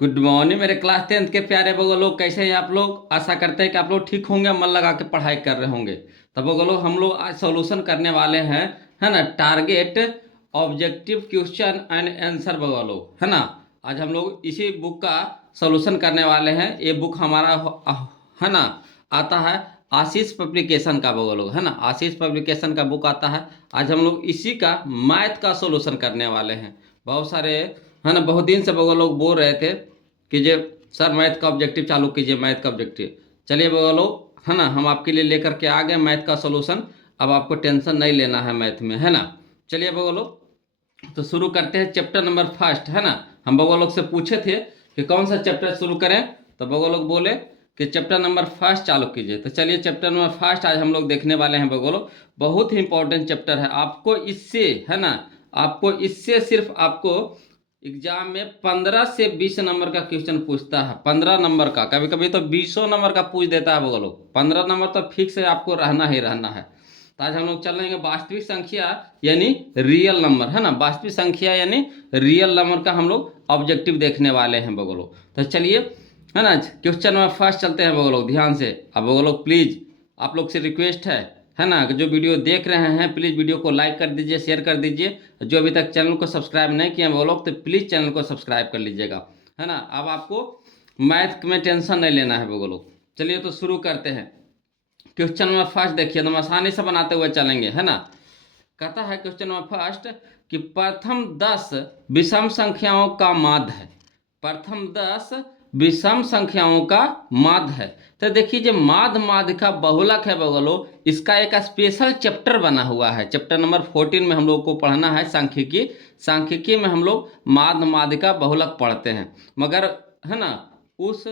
Good morning मेरे class 10th के प्यारे बगो लोग, कैसे हैं आप लोग। आशा करते हैं कि आप लोग ठीक होंगे, मन लगा के पढ़ाई कर रहे होंगे। तब बगो लोग हम लोग आज सॉल्यूशन करने वाले हैं, है ना, target objective question and answer बगो लोग, है ना। आज हम लोग इसी बुक का सॉल्यूशन करने वाले हैं। ये बुक हमारा है ना, आता है आशीष पब्लिकेशन का बगो लोग, है ना। आशीष पब्लिकेशन का बुक आता है। आज हम लोग इसी का मैथ का सॉल्यूशन करने वाले हैं। बहुत सारे, है ना, बहुत दिन से बगो लोग बोल रहे थे कि जे सर मैथ का ऑब्जेक्टिव चालू कीजिए, मैथ का ऑब्जेक्टिव। चलिए बोलो, है ना, हम आपके लिए लेकर के आ गए मैथ का सॉल्यूशन। अब आपको टेंशन नहीं लेना है मैथ में, है ना। चलिए बोलो, तो शुरू करते हैं चैप्टर नंबर फर्स्ट, है ना। हम बगो लोग से पूछे थे कि कौन सा चैप्टर शुरू करें, तो बगो लोग बोले कि चैप्टर नंबर फर्स्ट चालू कीजिए। तो चलिए चैप्टर नंबर फर्स्ट आज हम लोग देखने वाले हैं बगो लोग। बहुत ही इंपॉर्टेंट चैप्टर है। आपको इससे, है ना, आपको इससे सिर्फ आपको एग्जाम में 15 से 20 नंबर का क्वेश्चन पूछता है। 15 नंबर का, कभी कभी तो 20 नंबर का पूछ देता है वो लोग। 15 नंबर तो फिक्स है, आपको रहना ही रहना है। तो आज हम लोग चल रहे हैं वास्तविक संख्या यानी रियल नंबर, है ना। वास्तविक संख्या यानी रियल नंबर का हम लोग ऑब्जेक्टिव देखने वाले हैं बगो लोग। तो चलिए, है ना, क्वेश्चन नंबर फर्स्ट चलते हैं बगो लोग, ध्यान से। अब बगो लोग प्लीज, आप लोग से रिक्वेस्ट है ना, जो वीडियो देख रहे हैं प्लीज़ वीडियो को लाइक कर दीजिए, शेयर कर दीजिए। जो अभी तक चैनल को सब्सक्राइब नहीं किए वो लोग, तो प्लीज़ चैनल को सब्सक्राइब कर लीजिएगा, है ना। अब आपको मैथ में टेंशन नहीं लेना है वो लोग। चलिए तो शुरू करते हैं। क्वेश्चन नंबर फर्स्ट देखिए, तो हम आसानी से बनाते हुए चलेंगे, है ना। कहता है क्वेश्चन नंबर फर्स्ट कि प्रथम 10 विषम संख्याओं का माध्य है। प्रथम 10 विषम संख्याओं का माध्य है। तो देखिए, जो माध्य का बहुलक है बगलो, इसका एक स्पेशल चैप्टर बना हुआ है। चैप्टर नंबर 14 में हम लोग को पढ़ना है सांख्यिकी। सांख्यिकी में हम लोग माध्य का बहुलक पढ़ते हैं, मगर, है ना, उस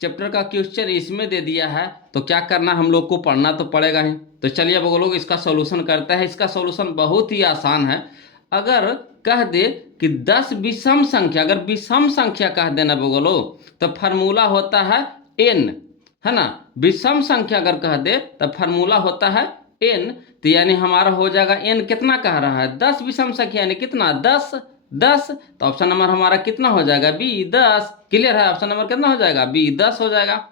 चैप्टर का क्वेश्चन इसमें दे दिया है, तो क्या करना, हम लोग को पढ़ना तो पड़ेगा ही। तो चलिए अब लोग इसका सॉल्यूशन करते हैं। इसका सॉल्यूशन बहुत ही आसान है। अगर कह दे कि 10 विषम संख्या, अगर विषम संख्या कह देना बोलो, तो फार्मूला होता है n, है ना। विषम संख्या अगर कह दे तो फार्मूला होता है n। तो यानी हमारा हो जाएगा n कितना कह रहा है, 10 विषम संख्या यानी कितना, 10। 10, तो ऑप्शन नंबर हमारा कितना हो जाएगा, बी 10। क्लियर है, ऑप्शन नंबर कितना हो जाएगा, बी 10 हो जाएगा।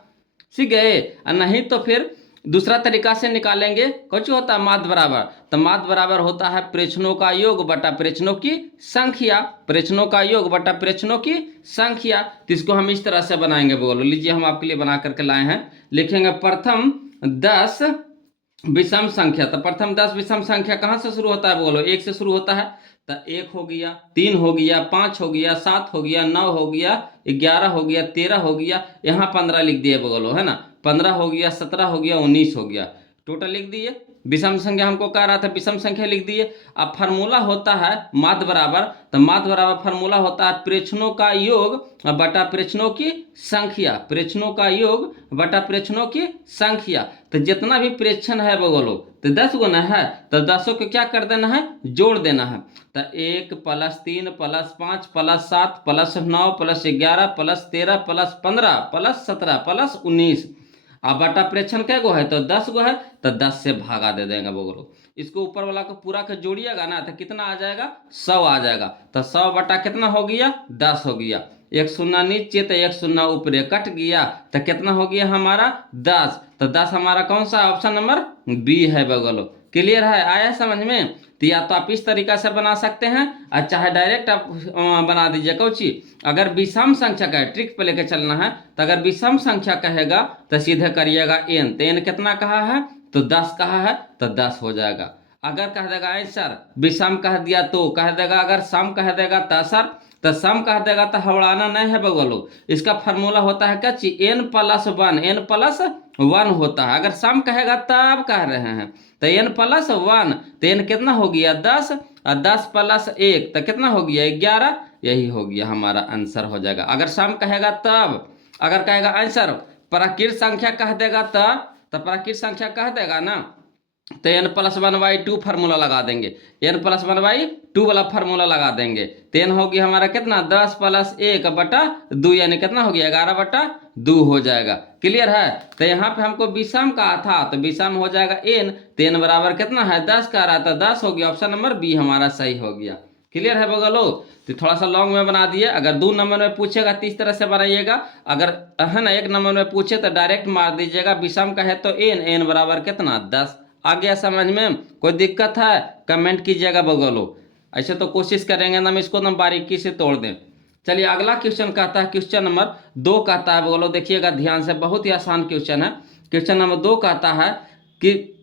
सीख गए। और नहीं तो फिर दूसरा तरीका से निकालेंगे। कुछ होता है माध्य बराबर, तो माध्य बराबर होता है प्रेक्षणों का योग बटा प्रेक्षणों की संख्या। प्रेक्षणों का योग बटा प्रेक्षणों की संख्या। तो इसको हम इस तरह से बनाएंगे, बोलो लीजिए, हम आपके लिए बना करके लाए हैं। लिखेंगे प्रथम 10 विषम संख्या। तो प्रथम 10 विषम संख्या कहाँ से शुरू होता है, बोलो, 1 से शुरू होता है। तो 1 हो गया, 3 हो गया, 5 हो गया, 7 हो गया, 9 हो गया, 11 हो गया, 13 हो गया, यहाँ 15 लिख दिए बोलो, है ना। 15 हो गया, 17 हो गया, 19 हो गया, टोटल लिख दिए। विषम संख्या हमको कह रहा था, विषम संख्या लिख दिए। अब फार्मूला होता है माध्य बराबर, तो माध्य बराबर फार्मूला होता है प्रेक्षणों का योग बटा प्रेक्षणों की संख्या। प्रेक्षणों का योग बटा प्रेक्षणों की संख्या। तो जितना भी प्रेक्षण है बोलो, तो 10 गुना है, तो 10 को क्या कर देना है, जोड़ देना है। तो 1 + 3 + 5 + 7 + 9 + 11 + 13 + 15 + 17 + 19। अब बटा प्रेक्षण कै गो है, तो 10 गो है, तो 10 से भागा दे देंगे बोलो। इसको ऊपर वाला को पूरा के जोड़िएगा ना, तो कितना आ जाएगा, 100 आ जाएगा। तो 100 बटा कितना हो गया, 10 हो गया। एक शून्य नीचे तो एक शून्य ऊपर कट गया, तो कितना हो गया हमारा, 10। तो 10 हमारा कौन सा, ऑप्शन नंबर बी है बगलो। क्लियर है, आया समझ में। तो या तो आप इस तरीका से बना सकते हैं, और चाहे डायरेक्ट आप बना दीजिए। कौची, अगर विषम संख्या का ट्रिक पे लेके चलना है, तो अगर विषम संख्या कहेगा तो सीधे करिएगा n। तो n कितना कहा है, तो 10 कहा है, तो 10 हो जाएगा। अगर कह देगा आंसर विषम कह दिया तो कह देगा, अगर सम कह देगा तो सर, तो सम कह देगा तो हवड़ाना नहीं है बगलो। इसका फार्मूला होता है क्या ची, n + 1, n + 1 होता है। अगर सम कहेगा तब कह रहे हैं, तो n + 1, तो n कितना हो गया, 10, और 10 + 1 तो कितना हो गया, 11। यही हो गया हमारा आंसर हो जाएगा, अगर सम कहेगा तब। अगर कहेगा आंसर प्राकृत संख्या कह देगा तो प्राकृत संख्या कह देगा ना, तो n + 1/2 फार्मूला लगा देंगे। n + 1/2 वाला फार्मूला लगा देंगे। तो n होगी हमारा कितना, 10 + 1 बटा 2, यानी कितना हो गया, 11/2 हो जाएगा। क्लियर है। तो यहाँ पे हमको विषम कहा था, तो विषम हो जाएगा n। तो n बराबर कितना है, 10 कह रहा था, 10 हो गया। ऑप्शन नंबर बी हमारा सही हो गया। क्लियर है बगलो। तो थोड़ा सा लॉन्ग में बना दिए। अगर 2 नंबर में पूछेगा तो इस तरह से बनाइएगा। अगर है ना 1 नंबर में पूछे तो डायरेक्ट मार दीजिएगा। विषम का है तो n बराबर कितना 10। आ गया समझ में? कोई दिक्कत है कमेंट कीजिएगा बगलो। ऐसे तो कोशिश करेंगे ना हम इसको ना बारीकी से तोड़ दें। चलिए अगला क्वेश्चन कहता है, क्वेश्चन नंबर 2 कहता है बगलो, देखिएगा ध्यान से, बहुत ही आसान क्वेश्चन है। क्वेश्चन नंबर 2 कहता है कि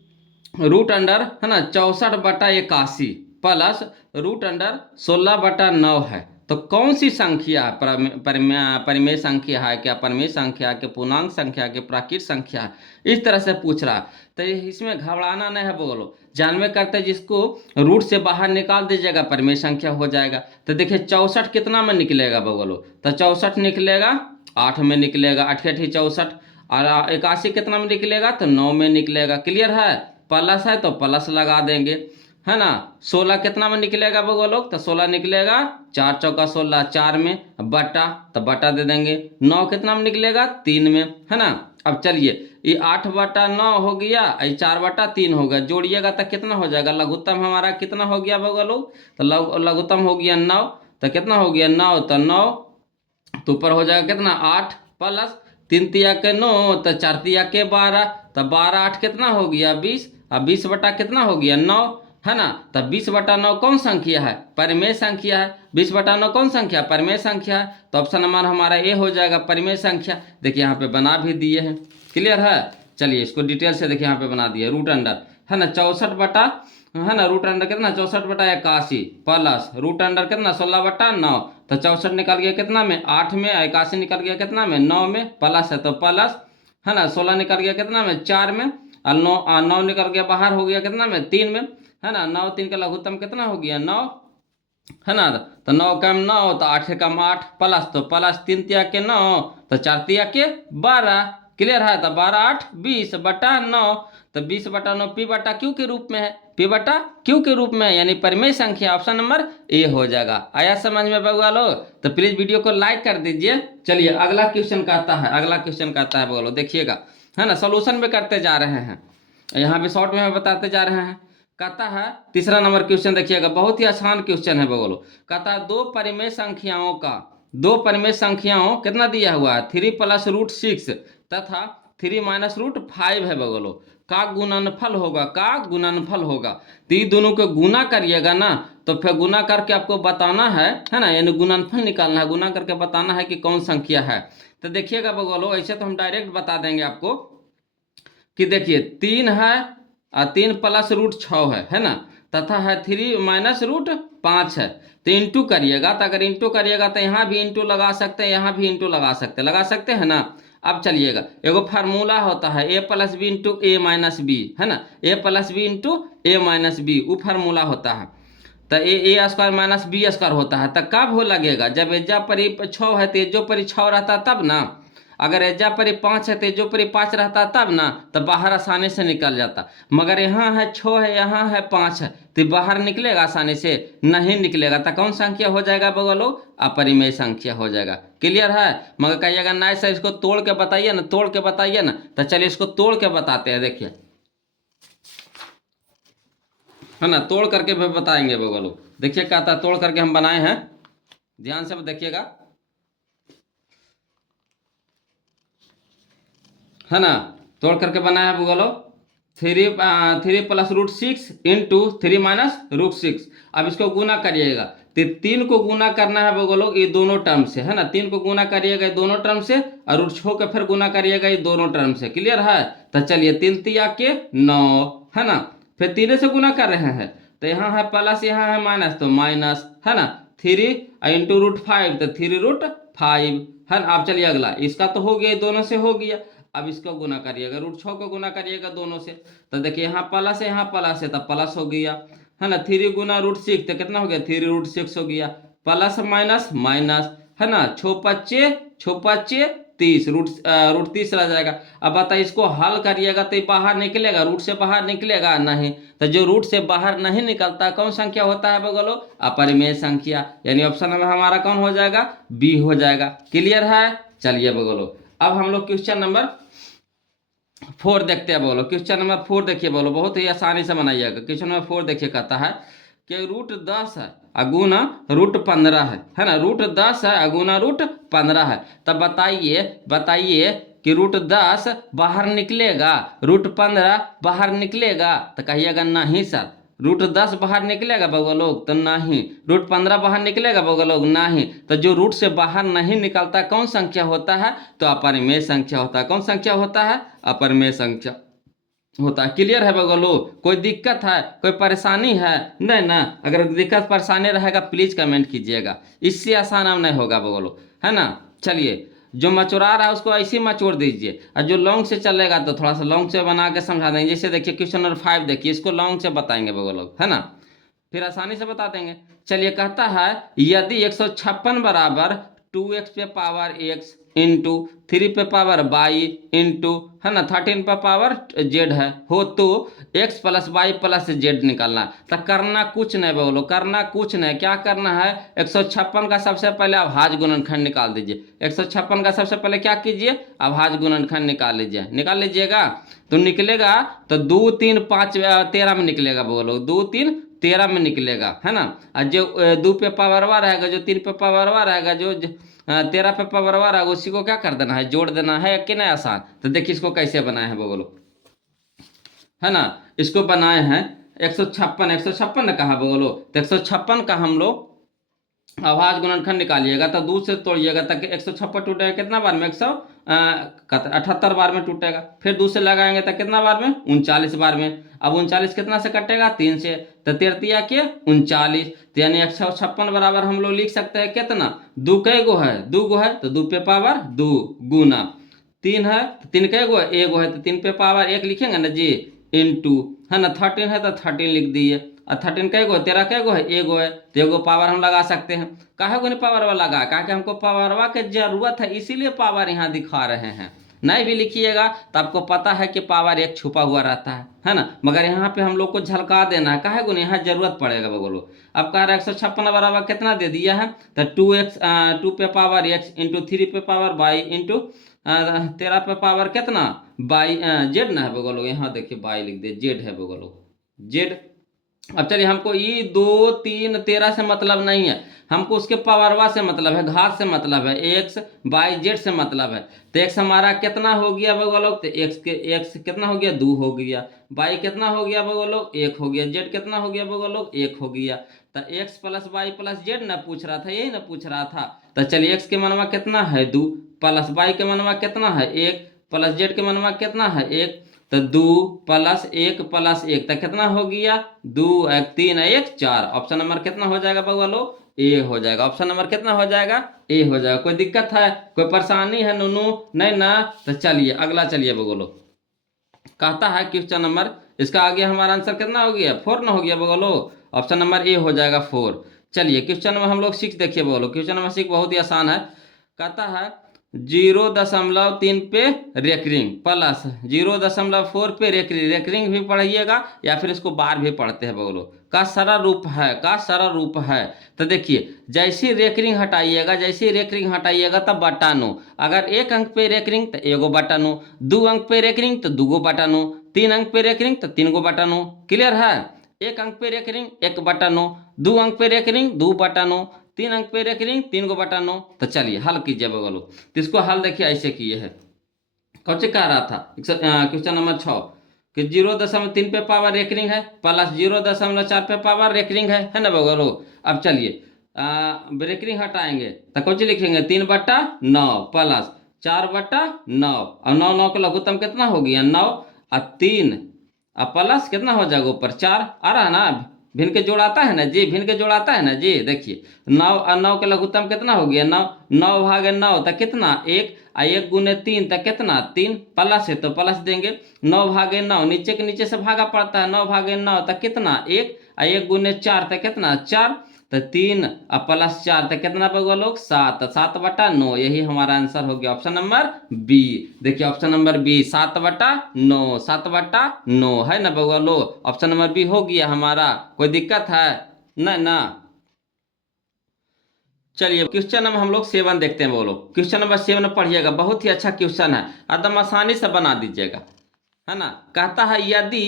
रूट अंडर है ना 64/81 प्लस रूट अंडर 16/9 है। तो कौन सी संख्या परिमेय संख्या है, क्या परिमेय संख्या है, क्या पूर्णांक संख्या है, क्या प्राकृत संख्या है, इस तरह से पूछ रहा। तो इसमें घबराना नहीं है बोलो, जानवे करते जिसको रूट से बाहर निकाल दीजिएगा परिमेय संख्या हो जाएगा। तो देखिए 64 कितना में निकलेगा बोलो, तो 64 निकलेगा 8 में निकलेगा, 8 8 64। और 81 कितना में निकलेगा, तो 9 में निकलेगा। क्लियर है? प्लस है तो प्लस लगा देंगे, है ना। 16 कितना में निकलेगा बगो लोग, तो 16 निकलेगा 4 चौका 16, 4 में बटा, तो बटा दे देंगे। 9 कितना में निकलेगा 3 में, है ना। अब चलिए ये 8/9 हो गया, ये 4/3 हो गया, जोड़िएगा तो कितना हो जाएगा, लघुत्तम हमारा कितना हो गया बगो लोग, तो लघुत्तम हो गया 9। तो कितना हो गया 9, तो 9 तो ऊपर हो जाएगा कितना 8 प्लस 3 तिया के 9, तो 4 तिया के 12, तो 12 8 कितना हो गया 20। अब 20 बटा कितना हो गया 9, है ना। तब 20/9 कौन संख्या है, परिमेय संख्या है। 20/9 कौन संख्या, परिमेय संख्या है। तो ऑप्शन नंबर हमारा ए हो जाएगा, परिमेय संख्या। देखिए यहाँ पे बना भी दिए हैं। क्लियर है? चलिए इसको डिटेल से देखिए यहाँ पे बना दिए। रूट अंडर है ना 64 है ना, रूट अंडर कितना 64/81 प्लस रूट अंडर कितना 16/9। तो 64 निकल गया कितना में 8 में, 81 निकल गया कितना में 9 में, प्लस है तो प्लस, है ना। 16 निकल गया कितना में 4 में, और 9 निकल गया बाहर हो गया कितना में 3 में, है ना। 9 3 का लघुत्तम कितना हो गया 9, है ना। तो 9 कम 9 तो 8 कम 8 प्लस, तो प्लस 3 तिया के 9, तो 4 तिया के 12। क्लियर है? तो 12 8 20/9। तो 20/9 p/q के रूप में है, p/q के रूप में, यानी परिमेय संख्या। ऑप्शन नंबर ए हो जाएगा। आया समझ में बउआ लो? तो प्लीज वीडियो को लाइक कर दीजिए। चलिए अगला क्वेश्चन कहता है, अगला क्वेश्चन कहता है बोलो, देखिएगा, है ना। सोल्यूशन में करते जा रहे हैं, यहाँ भी शॉर्ट में बताते जा रहे हैं। कहता है तीसरा नंबर क्वेश्चन, देखिएगा बहुत ही आसान क्वेश्चन है बोलो। कहता है दो परिमेय संख्याओं कितना दिया हुआ है 3 + √6 तथा 3 - √5 है बोलो, का गुणनफल होगा, का गुणनफल होगा। तो ये दोनों को गुना करिएगा ना, तो फिर गुना करके आपको बताना है ना, यानी गुणनफल निकालना है, गुना करके बताना है कि कौन संख्या है। तो देखिएगा बोलो, ऐसे तो हम डायरेक्ट बता देंगे आपको कि देखिए 3 है और 3 + √6 है ना, तथा है 3 - √5 है। तो इंटू करिएगा, तो अगर इंटू करिएगा तो यहाँ भी इंटू लगा सकते हैं, यहाँ भी इंटू लगा सकते हैं ना। अब चलिएगा, एगो फार्मूला होता है a + b × a - b, है ना, a + b × a - b, वो फार्मूला होता है। तो a² - b² होता है। तो कब हो लगेगा, जब एजा परी 6 है तो एजो परी 6 रहता तब ना। अगर एजा परी 5 है तो एजो परी 5 रहता तब ना, तो बाहर आसानी से निकल जाता। मगर यहाँ है 6 है, यहाँ है 5 है, तो बाहर निकलेगा आसानी से नहीं निकलेगा। तो कौन संख्या हो जाएगा बगलो, अपरिमेय संख्या हो जाएगा। क्लियर है? मगर कहिएगा नहीं सर इसको तोड़ के बताइए ना, तोड़ के बताइए ना। तो चलिए इसको तोड़ के बताते हैं, देखिए, है ना, तोड़ करके भी बताएंगे बगलो। देखिए कहता है तोड़ करके हम बनाए हैं, ध्यान से देखिएगा, है ना। तोड़ करके बनाया है बगलो 3 + √6 × 3 - √6। अब इसको गुना करिएगा, तो 3 को गुना करना है बगलो ये दोनों टर्म से, है ना। 3 को गुना करिएगा ये दोनों टर्म से, और √6 के फिर गुना करिएगा ये दोनों टर्म से। क्लियर है? तो चलिए 3 तिया के 9, है ना, फिर 3 से गुना कर रहे हैं, तो यहाँ है प्लस, यहाँ है माइनस, तो माइनस, है ना। 3 × √5 तो 3√5, है ना। अब चलिए अगला, इसका तो हो गया, दोनों से हो गया। अब इसको गुना करिएगा, √6 को गुना करिएगा दोनों से, तो देखिए यहाँ प्लस है, यहाँ प्लस है, तो प्लस हो गया, है ना। 3 × √6 तो कितना हो गया 3√6 हो गया, प्लस माइनस माइनस, है ना। 6 5 30, √30 रह जाएगा। अब बताइए इसको हल करिएगा तो बाहर निकलेगा, रूट से बाहर निकलेगा नहीं। तो जो रूट से बाहर नहीं निकलता कौन संख्या होता है बगलो, अपरिमेय संख्या, यानी ऑप्शन में हमारा कौन हो जाएगा, बी हो जाएगा। क्लियर है? चलिए बगलो, अब हम लोग क्वेश्चन नंबर 4 देखते हैं बोलो। क्वेश्चन नंबर 4 देखिए बोलो, बहुत ही आसानी से बनाइएगा। क्वेश्चन नंबर 4 देखिए, कहता है कि √10 है अगुना √15 है ना, √10 है अगुना √15 है। तब बताइए कि √10 बाहर निकलेगा, √15 बाहर निकलेगा? तो कहिएगा नहीं सर। √10 बाहर निकलेगा बउआ लोग? तो नहीं। √15 बाहर निकलेगा बउआ लोग? नहीं। तो जो रूट से बाहर नहीं निकलता कौन संख्या होता है? तो अपरिमेय संख्या होता है। कौन संख्या होता है? अपरिमेय संख्या होता है। क्लियर है बउआ लोग? कोई दिक्कत है, कोई परेशानी है? नहीं ना। अगर दिक्कत परेशानी रहेगा प्लीज कमेंट कीजिएगा, इससे आसान हम नहीं होगा बउआ लोग, है ना। चलिए, जो मचुरा रहा है उसको ऐसे ही मचोड़ दीजिए, और जो लॉन्ग से चलेगा तो थोड़ा सा लॉन्ग से बना के समझा देंगे। जैसे देखिए क्वेश्चन नंबर 5 देखिए, इसको लॉन्ग से बताएंगे बउआ लोग, है ना, फिर आसानी से बता देंगे। चलिए, कहता है यदि 156 बराबर 2x पे पावर x इंटू 3 पे पावर y इंटू, है ना, 13 पे पावर z है हो, तो x plus Y plus z निकालना। तो करना कुछ नहीं बोलो, करना कुछ नहीं। क्या करना है? 156 का सबसे पहले अभाज्य गुणनखंड निकाल दीजिए। 156 का सबसे पहले क्या कीजिए? अभाज्य गुणनखंड निकाल लीजिए। निकाल लीजिएगा तो निकलेगा, तो 2 3 5 13 में निकलेगा बोलो, 2 3 13 में निकलेगा, है ना। और जो 2 पे पावरवा रहेगा, जो 3 पे पावरवा रहेगा, जो 13 पे पावरवा रहेगा, उसी को क्या कर देना है? जोड़ देना है। कि नहीं आसान? तो देखिए इसको कैसे बनाए हैं बोलो, है ना। इसको बनाए हैं 156 कहा बोलो, तो 156 का हम लोग अभाज्य गुणनखंड निकालिएगा तो 2 से तोड़िएगा, तक 156 टूटेगा कितना बार में? 178 बार में टूटेगा। फिर 2 से लगाएंगे तो कितना बार में? 39 बार में। अब 39 कितना से कटेगा? 3 से। तो 33 के 39, तो यानी 156 बराबर हम लोग लिख सकते हैं कितना? 2 कै गो है? 2 गो है, तो 2 पे पावर 2 गुना 3 है, तो 3 कै गो है? 1 गो है, तो 3 पे पावर 1 लिखेंगे ना जी, इंटू, है ना, 13 है तो 13 लिख दिए। और 13 कै गो? 13 कै गो है? 1 गो है, तो 1 गो पावर हम लगा सकते हैं। काहे को नहीं पावर वाला लगा? कहा कि हमको पावरवा की जरूरत है, इसीलिए पावर यहाँ दिखा रहे हैं। नहीं भी लिखिएगा तो आपको पता है कि पावर 1 छुपा हुआ रहता है ना, मगर यहाँ पे हम लोग को झलका देना है। काहे को नहीं? यहाँ जरूरत पड़ेगा बोलो। अब कह रहा है 156 बराबर कितना दे दिया है? तो 2 पे पावर x इंटू 3 पे पावर y इंटू 13 पे पावर कितना? बाई जेड ना है बोलो। यहाँ देखिए बाई लिख दे, जेड है बोलो, जेड। अब चलिए, हमको ये 2 3 13 से मतलब नहीं है, हमको उसके पावरवा से मतलब है, घात से मतलब है, एक्स बाई जेड से मतलब है। तो एक्स हमारा कितना हो गया बगो लोग? तो एक्स कितना हो गया? 2 हो गया। बाई कितना हो गया बगो लोग? 1 हो गया। जेड कितना हो गया बगो लोग? 1 हो गया। तो X plus Y plus Z ना पूछ रहा था, यही ना पूछ रहा था। तो चलिए, एक्स के मनवा कितना है? 2, प्लस वाई के मनवा कितना है? 1, प्लस जेड के मनवा कितना है? 1। तो 2 प्लस 1 प्लस 1 तो कितना हो गया? 2 1 3 1 4। ऑप्शन नंबर कितना हो जाएगा बउआ लोग? ए हो जाएगा। ऑप्शन नंबर कितना हो जाएगा? ए हो जाएगा। कोई दिक्कत है, कोई परेशानी है नूनू? नहीं ना। तो चलिए अगला, चलिए बउआ लोग। कहता है क्वेश्चन नंबर, इसका आगे हमारा आंसर कितना हो गया? 4 ना हो गया बउआ लोग। ऑप्शन नंबर ए हो जाएगा 4। चलिए क्वेश्चन नंबर हम लोग 6 देखिए बउआ लोग। क्वेश्चन नंबर 6 बहुत ही आसान है। कहता है 0.3 पे रेकरिंग प्लस 0.4 पे रेकरिंग, रेकरिंग भी पढ़िएगा या फिर इसको बार भी पढ़ते हैं बोलो, का सरल रूप है, का सरल रूप है। तो देखिए, जैसे रेकरिंग हटाइएगा, जैसे रेकरिंग हटाइएगा तब बटा नो। अगर 1 अंक पे रेकरिंग तो 1 बटा नो, 2 अंक पे रेकरिंग तो 2 बटा नो, 3 अंक पे रेकरिंग तो 3 बटा नो। क्लियर है? 1 अंक पे रेकरिंग 1 बटा नो, 2 अंक पे रेकरिंग 2 बटा नो, 3 अंक पे रेकरिंग 3 बटा 9। तो चलिए हल कीजिए बगलो। तो इसको हल देखिए ऐसे किए है। कौन से कह रहा था? क्वेश्चन नंबर 6 कि 0.3 पे पावर रेकरिंग है प्लस 0.4 पे पावर रेकरिंग है ना बगलो। अब चलिए रेकरिंग हटाएंगे तो कौन सी लिखेंगे? 3/9 प्लस 4/9, और 9 9 का लघुत्तम कितना हो गया? 9 और 3 और प्लस कितना हो जाएगा ऊपर? 4 आ रहा है ना। भिन्न के जोड़ आता है ना जी, भिन्न के जोड़ आता है ना जी। देखिए 9 और 9 के लघुत्तम कितना हो गया? 9, 9 भागे 9 तो कितना? 1, और 1 गुने 3 तो कितना? 3, प्लस है तो प्लस देंगे। 9 भागे 9 नीचे के नीचे से भागा पड़ता है, 9 भागे 9 तो कितना? 1, और 1 गुने 4 तो कितना? 4, तो 3 और प्लस 4 तो कितना बगो लोग? 7, 7/9। यही हमारा आंसर हो गया ऑप्शन नंबर बी। देखिए ऑप्शन नंबर बी 7/9, 7/9 है ना बगो लोग। ऑप्शन नंबर बी हो गया हमारा। कोई दिक्कत है? ना ना। चलिए क्वेश्चन नंबर हम लोग 7 देखते हैं बोलो। क्वेश्चन नंबर 7 पढ़िएगा, बहुत ही अच्छा क्वेश्चन है, एकदम आसानी से बना दीजिएगा, है ना। कहता है यदि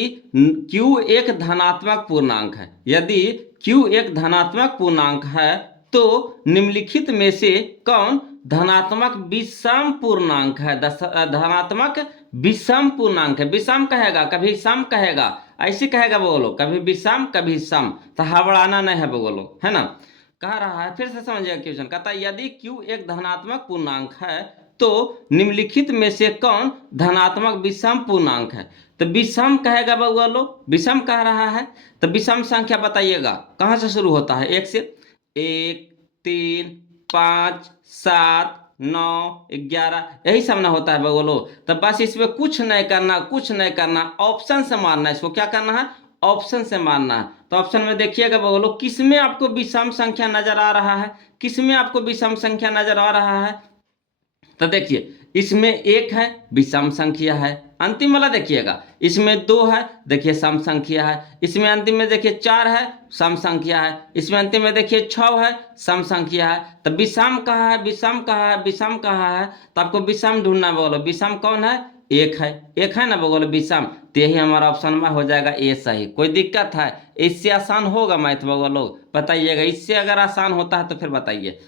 Q एक धनात्मक पूर्णांक है, यदि q एक धनात्मक पूर्णांक है तो निम्नलिखित में से कौन धनात्मक विषम पूर्णांक है? धनात्मक विषम पूर्णांक है। विषम कहेगा कभी सम कहेगा, ऐसे कहेगा बोलो, कभी विषम कभी सम, तो हबड़ाना नहीं है बोलो, है ना। कह रहा है फिर से समझिएगा क्वेश्चन, कहता है यदि q एक धनात्मक पूर्णांक है तो निम्नलिखित में से कौन धनात्मक विषम पूर्णांक है? तो विषम कहेगा बउआ लोग, विषम कह रहा है तो विषम संख्या बताइएगा कहाँ से शुरू होता है? एक से। 1 3 5 7 9 11 यही सब ना होता है बउआ लोग। तो बस इसमें कुछ नहीं करना, कुछ नहीं करना, ऑप्शन से मारना है। इसको क्या करना है? ऑप्शन से मारना है। तो ऑप्शन में देखिएगा बउआ लोग, किसमें आपको विषम संख्या नजर आ रहा है? किसमें आपको विषम संख्या नजर आ रहा है? तो देखिए इसमें 1 है विषम संख्या है, अंतिम वाला देखिएगा इसमें 2 है, देखिए सम संख्या है, इसमें अंतिम में देखिए 4 है सम संख्या है, इसमें अंतिम में देखिए 6 है सम संख्या है। तो विषम कहाँ है? विषम कहाँ है? विषम कहाँ है? तो आपको विषम ढूंढना बोलो। विषम कौन है? एक है, एक है ना बोलो विषम। तो यही हमारा ऑप्शन में हो जाएगा ए सही। कोई दिक्कत है? इससे आसान होगा मैथ बोलो, बताइएगा। इससे अगर आसान होता है तो फिर बताइए।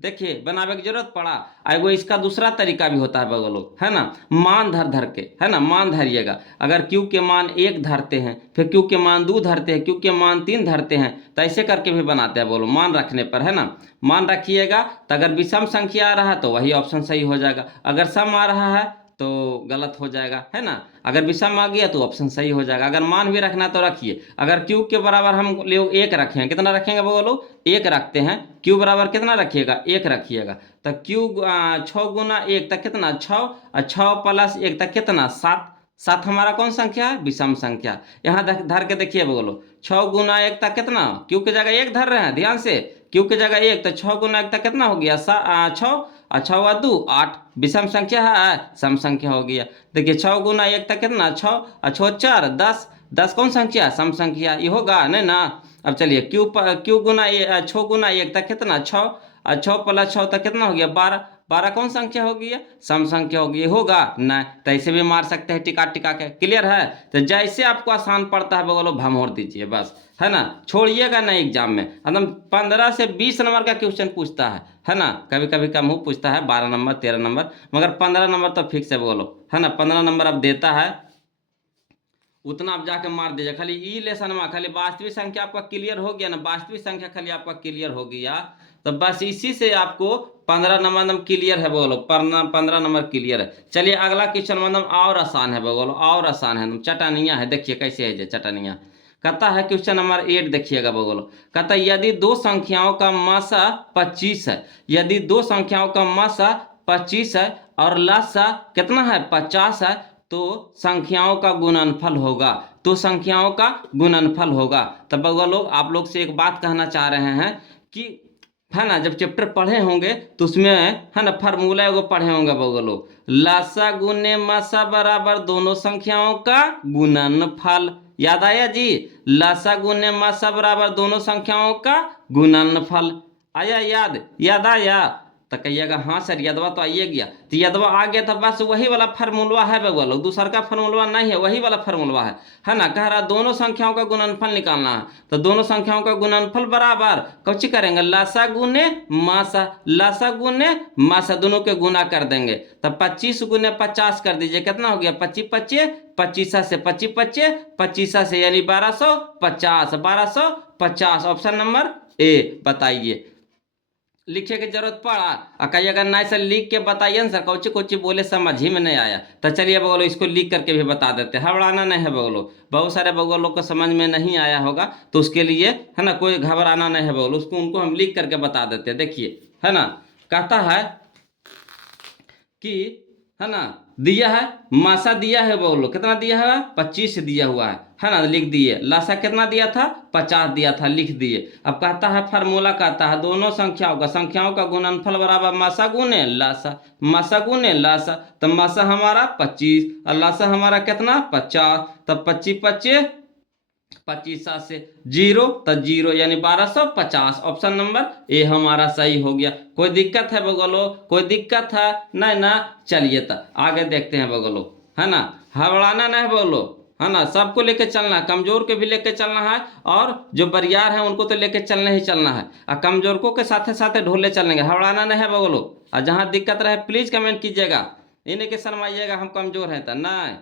देखिए बनावे की जरूरत पड़ा। एगो इसका दूसरा तरीका भी होता है बगलो, है ना, मान धर धर के, है ना, मान धरिएगा। अगर क्यू के मान 1 धरते हैं, फिर क्यू के मान 2 धरते हैं, क्यू के मान 3 धरते हैं, तो ऐसे करके भी बनाते हैं बोलो, मान रखने पर, है ना। मान रखिएगा तो अगर विषम संख्या आ रहा है तो वही ऑप्शन सही हो जाएगा, अगर सम आ रहा है तो गलत हो जाएगा, है ना। अगर विषम आ गया तो ऑप्शन सही हो जाएगा। अगर मान भी रखना तो रखिए। अगर क्यू के बराबर हम लोग 1 रखें, कितना रखेंगे वो लोग? 1 रखते हैं। क्यू बराबर कितना रखिएगा? 1 रखिएगा। तो क्यू 6 गुना 1 तक कितना? 6, और 6 प्लस 1 तक कितना? 7। 7 हमारा कौन संख्या है? विषम संख्या। यहाँ धर के देखिए बोलो, 6 गुना 1 तक कितना? क्यू की जगह 1 धर रहे हैं, ध्यान से, क्यू की जगह 1, तो 6 गुना 1 तक कितना हो गया? 6, और 6 व 2 8, विषम संख्या है, सम संख्या हो गया। देखिए 6 गुना 1 तक कितना? 6, और 6 4 10, 10 कौन संख्या? सम संख्या। ये होगा नहीं ना। अब चलिए क्यू गुना 6 गुना 1 तक कितना? 6, और 6 प्लस 6 तक कितना हो गया? 12, 12 कौन संख्या हो गई? सम संख्या हो गई। होगा नहीं तो ऐसे भी मार सकते हैं टिका टिका के। क्लियर है? तो जैसे आपको आसान पड़ता है बोलो भमोड़ दीजिए बस, है ना, छोड़िएगा नहीं। एग्जाम में एकदम 15 से 20 नंबर का क्वेश्चन पूछता है ना। कभी कभी कम हो पूछता है 12 नंबर 13 नंबर, मगर 15 नंबर तो फिक्स है बोलो, है ना। 15 नंबर अब देता है, उतना आप जाके मार दीजिए। खाली ई लेसन में खाली वास्तविक संख्या आपका क्लियर हो गया ना, वास्तविक संख्या खाली आपका क्लियर हो गया, तो बस इसी से आपको 15 नंबर क्लियर है बोलो, 15 नंबर क्लियर है। चलिए अगला क्वेश्चन मतलब और आसान है बोलो, और आसान है, चटनिया है। देखिए कैसे है चटनिया। कहता है क्वेश्चन नंबर 8 देखिएगा बोलो। कहता है यदि दो संख्याओं का मासा 25 है, यदि दो संख्याओं का मासा 25 है और लसा कितना है? 50 है, तो संख्याओं का गुणनफल होगा। तो संख्याओं का गुणनफल होगा। तब बउआ लोग आप लोग से एक बात कहना चाह रहे हैं कि, है ना, जब चैप्टर पढ़े होंगे तो उसमें, है ना, फार्मूला एगो पढ़े होंगे बउआ लोग, लासा गुने मासा बराबर दोनों संख्याओं का गुणनफल। याद आया जी? लासा गुने मासा बराबर दोनों संख्याओं का गुणनफल। आया याद? याद आया? तो कहिएगा हाँ सर यादवा तो आइए गया। तो यादवा आ गया था, बस वही वाला फार्मूला है बउआ लोग, दूसरा का फार्मूला नहीं है, वही वाला फार्मूला है ना। कह रहा दोनों संख्याओं का गुणनफल निकालना है, तो दोनों संख्याओं का गुणनफल बराबर कौची करेंगे? लासा गुने मासा, लासा गुने मासा, दोनों के गुना कर देंगे। तो 25 गुने 50 कर दीजिए, कितना हो गया? 25 25, 25 से 25 25, 25 से यानी 1250, 1250 ऑप्शन नंबर ए। बताइए लिखे की जरूरत पड़ा? कहीं अगर नहीं सर लिख के बताइए ना सर, कौची कौची बोले समझ ही में नहीं आया, तो चलिए बोलो इसको लिख करके भी बता देते हैं। घबराना नहीं है बोलो, बहुत सारे बउआ लोग को समझ में नहीं आया होगा, तो उसके लिए, है ना, कोई घबराना नहीं है बोलो, उसको उनको हम लिख करके बता देते हैं। देखिए, है ना, कहता है कि, है ना, दिया है मासा, दिया है बोलो कितना दिया है? 25 दिया हुआ है ना, लिख दिए। लासा कितना दिया था? 50 दिया था, लिख दिए। अब कहता है फार्मूला, कहता है दोनों संख्याओं का गुणनफल बराबर मासा गुने लासा, मासा गुने लासा। तो मासा हमारा 25 और लासा हमारा कितना? 50। तब 25 25, 25 से 0, तो 0 यानी 1250। ऑप्शन नंबर ए हमारा सही हो गया। कोई दिक्कत है बगलो? कोई दिक्कत है? नहीं ना। चलिए तो आगे देखते हैं बगलो, है ना, घबराना नहीं बोलो, है ना, सबको लेके चलना है, कमजोर के भी लेके चलना है और जो बरियार है उनको तो लेके चलना ही चलना है, और कमजोर के साथे साथे ढोले चलेंगे, हवड़ाना नहीं है बगलो। और जहाँ दिक्कत रहे प्लीज कमेंट कीजिएगा, इन्हें के शर्माइएगा हम कमजोर हैं तो नहीं।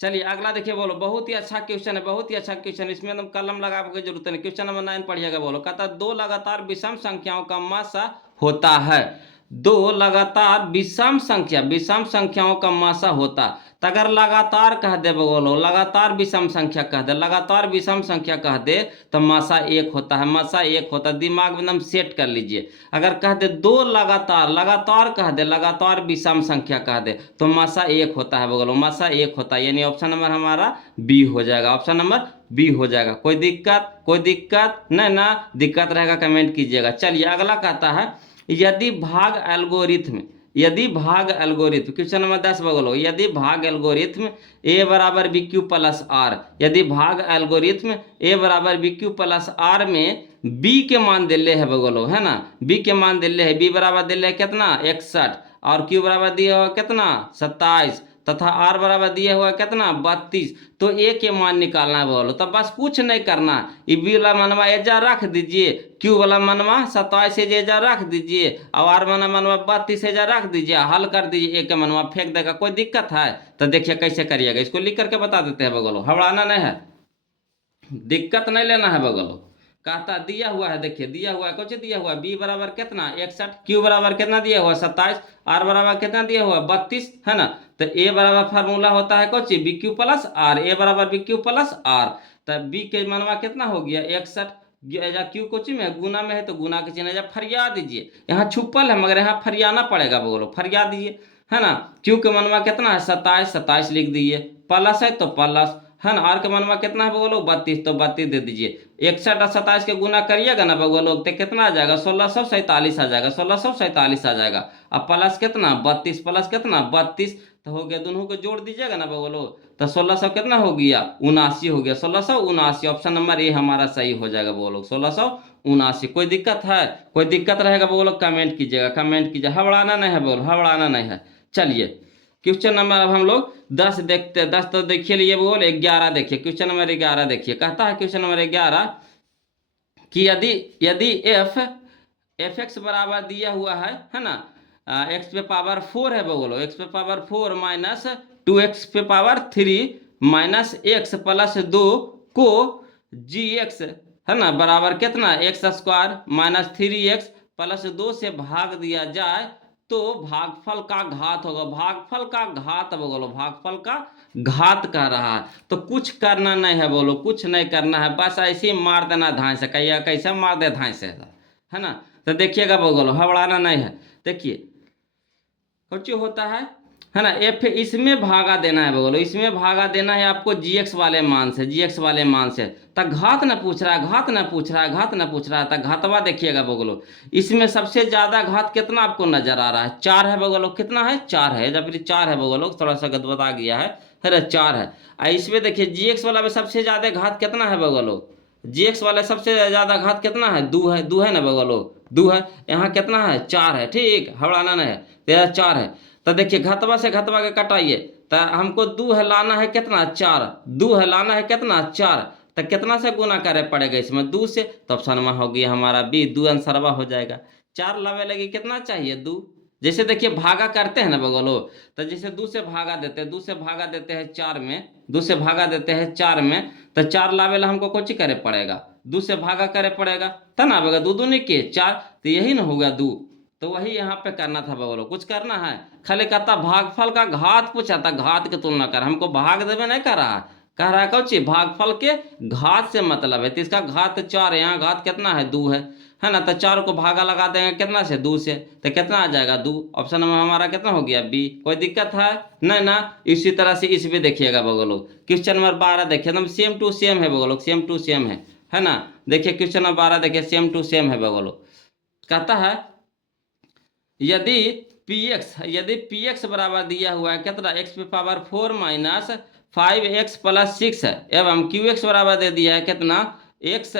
चलिए अगला देखिए, बोलो बहुत ही अच्छा क्वेश्चन है, बहुत ही अच्छा क्वेश्चन, इसमें एकदम कलम लगाने की जरूरत नहीं। क्वेश्चन नंबर 9 पढ़िएगा। बोलो, कहता दो लगातार विषम संख्याओं का मासा होता है, दो लगातार विषम संख्याओं का मासा होता। तो अगर लगातार कह दे बोलो, लगातार विषम संख्या कह दे, लगातार विषम संख्या कह दे तो मासा एक होता है, मासा एक होता है, दिमाग में एकदम सेट कर लीजिए। अगर कह दे दो लगातार, लगातार कह दे, लगातार विषम संख्या कह दे तो मासा एक होता है बोलो, मासा एक होता है, यानी ऑप्शन नंबर हमारा बी हो जाएगा, ऑप्शन नंबर बी हो जाएगा। कोई दिक्कत, कोई दिक्कत नहीं ना, दिक्कत रहेगा कमेंट कीजिएगा। चलिए अगला कहता है, यदि भाग एल्गोरिथम, यदि भाग एल्गोरिथम, क्वेश्चन नंबर 10 बगलो, यदि भाग एल्गोरिथम ए बराबर बी क्यू प्लस आर, यदि भाग एल्गोरिथम ए बराबर बी क्यू प्लस आर में बी के मान दिले है बगलो, है ना, बी के मान दिले है, बी बराबर दिले है कितना 61, और क्यू बराबर दिया हुआ कितना 27, तथा आर बराबर दिया हुआ कितना 32। तो ए के मान निकालना है बोलो, तब बस कुछ नहीं करना, ई बी वाला मनवा एजा रख दीजिए, क्यू वाला मनवा 27 एजा रख दीजिए, और आर वाला मनवा 32 एजा रख दीजिए, हल कर दीजिए, ए के मनवा फेंक देगा। कोई दिक्कत है तो देखिए कैसे करिएगा, इसको लिख करके बता देते हैं बगलो, हवड़ाना नहीं है, दिक्कत नहीं लेना है बगलो। कहता दिया हुआ है, देखिए दिया हुआ है, कुछ दिया हुआ है, बी बराबर कितना 61, क्यू बराबर कितना दिया हुआ 27, आर बराबर कितना दिया हुआ 32, है ना। तो ए बराबर फार्मूला होता है कुछ बी क्यू प्लस आर, ए बराबर बी क्यू प्लस आर, तो बी के मनवा कितना हो गया 61, क्यू कोची में गुना में है तो गुना के चिन्ह जब फरिया दीजिए, यहाँ छुपल है मगर यहाँ फरियाना पड़ेगा बोलो, फरिया दीजिए, है ना। क्यू के मनवा कितना है 27, 27 लिख दीजिए, प्लस है तो प्लस, है ना, आर के मनवा कितना है बोलो 32, तो 32 दे दीजिए। 61 और 27 के गुना करिएगा ना बगलो, तो कितना आ जाएगा 1647 आ जाएगा, 1647 आ जाएगा। अब प्लस कितना 32, प्लस कितना 32, तो हो गया, दोनों को जोड़ दीजिएगा ना बगलो, तो 1600 कितना हो गया 79 हो गया, 1679, ऑप्शन नंबर ए हमारा सही हो जाएगा बोलो, 1679। कोई दिक्कत है, कोई दिक्कत रहेगा बोलो कमेंट कीजिएगा, कमेंट कीजिए, हबड़ाना नहीं है बोलो, हबड़ाना नहीं है। चलिए क्वेश्चन नंबर अब हम लोग 10 देखते हैं, 10 तो देखिए लिए बोल, 11 देखिए, क्वेश्चन नंबर 11 देखिए, कहता है क्वेश्चन नंबर 11 कि यदि यदि एफ एक्स बराबर दिया हुआ है ना, एक्स पे पावर 4 है बोलो, एक्स पे पावर 4 माइनस 2x पे पावर 3 माइनस एक्स प्लस 2 को जी एक्स, है ना, बराबर कितना x square minus 3x plus 2 से भाग दिया जाए तो भागफल का घात होगा, भागफल का घात बोलो, भागफल का घात कह रहा है। तो कुछ करना नहीं है बोलो, कुछ नहीं करना है, बस ऐसे ही मार देना धाए से, कहिए कैसे मार दे धाए से, है ना। तो देखिएगा बोलो, हबड़ाना नहीं है। देखिए कुछ होता है ना, एफ इसमें भागा देना है बोलो, इसमें भागा देना है आपको जीएक्स वाले मान से, जीएक्स वाले मान से। तक घात ना पूछ रहा है, घात ना पूछ रहा है, घात ना पूछ रहा है, तक घातवा देखिएगा बोलो, इसमें सबसे ज्यादा घात कितना आपको नजर आ रहा है 4 है बोलो, कितना है 4 है, जब 4 है बोलो, थोड़ा सा गदबदा गया है 4 है। इसमें देखिए जीएक्स वाला में सबसे ज्यादा घात कितना है बोलो, जीएक्स वाले सबसे ज्यादा घात कितना है 2 है, 2 है ना बोलो, 2 है, यहाँ कितना है 4 है, ठीक, हवड़ाना नहीं है, तेरा 4 है। तो देखिए घतवा से घतवा के कटाइए, तो हमको 2 है लाना है कितना 4, 2 है लाना है कितना 4, तो कितना से गुना करे पड़ेगा इसमें 2 से, तो ऑप्शन में हो गया हमारा बी, 2 आंसरवा हो जाएगा। 4 लावे लगी कितना चाहिए 2, जैसे देखिए भागा करते हैं ना बगलो, तो जैसे 2 से भागा देते हैं, 2 से भागा देते हैं 4 में, 2 से भागा देते हैं 4 में, तो 4 लावे ला हमको कुछ करे पड़ेगा 2 से भागा करे पड़ेगा, तब ना बगा 2 दूनी के 4, तो यही ना होगा 2, तो वही यहाँ पे करना था बोलो, कुछ करना है, खाली कहता भागफल का घात पूछा था, घात की तुलना कर, हमको भाग देवे नहीं कर रहा, कह रहा है कौची भागफल के घात से मतलब है, तो इसका घात 4 है, यहाँ घात कितना है 2 है ना, तो 4 को भागा लगा देंगे कितना से 2 से, तो कितना आ जाएगा 2, ऑप्शन में हमारा कितना हो गया बी। कोई दिक्कत है नहीं ना। इसी तरह से इस भी देखिएगा बगलो, क्वेश्चन नंबर 12 देखिए, एकदम सेम टू सेम है बगलो, सेम टू सेम है ना। देखिए क्वेश्चन नंबर 12 देखिए, सेम टू सेम है बगलो, कहता है यदि पी एक्स बराबर दिया हुआ है कितना एक्स पे पावर 4 माइनस 5x प्लस 6 है, एवं क्यू एक्स बराबर दे दिया है कितना एक्स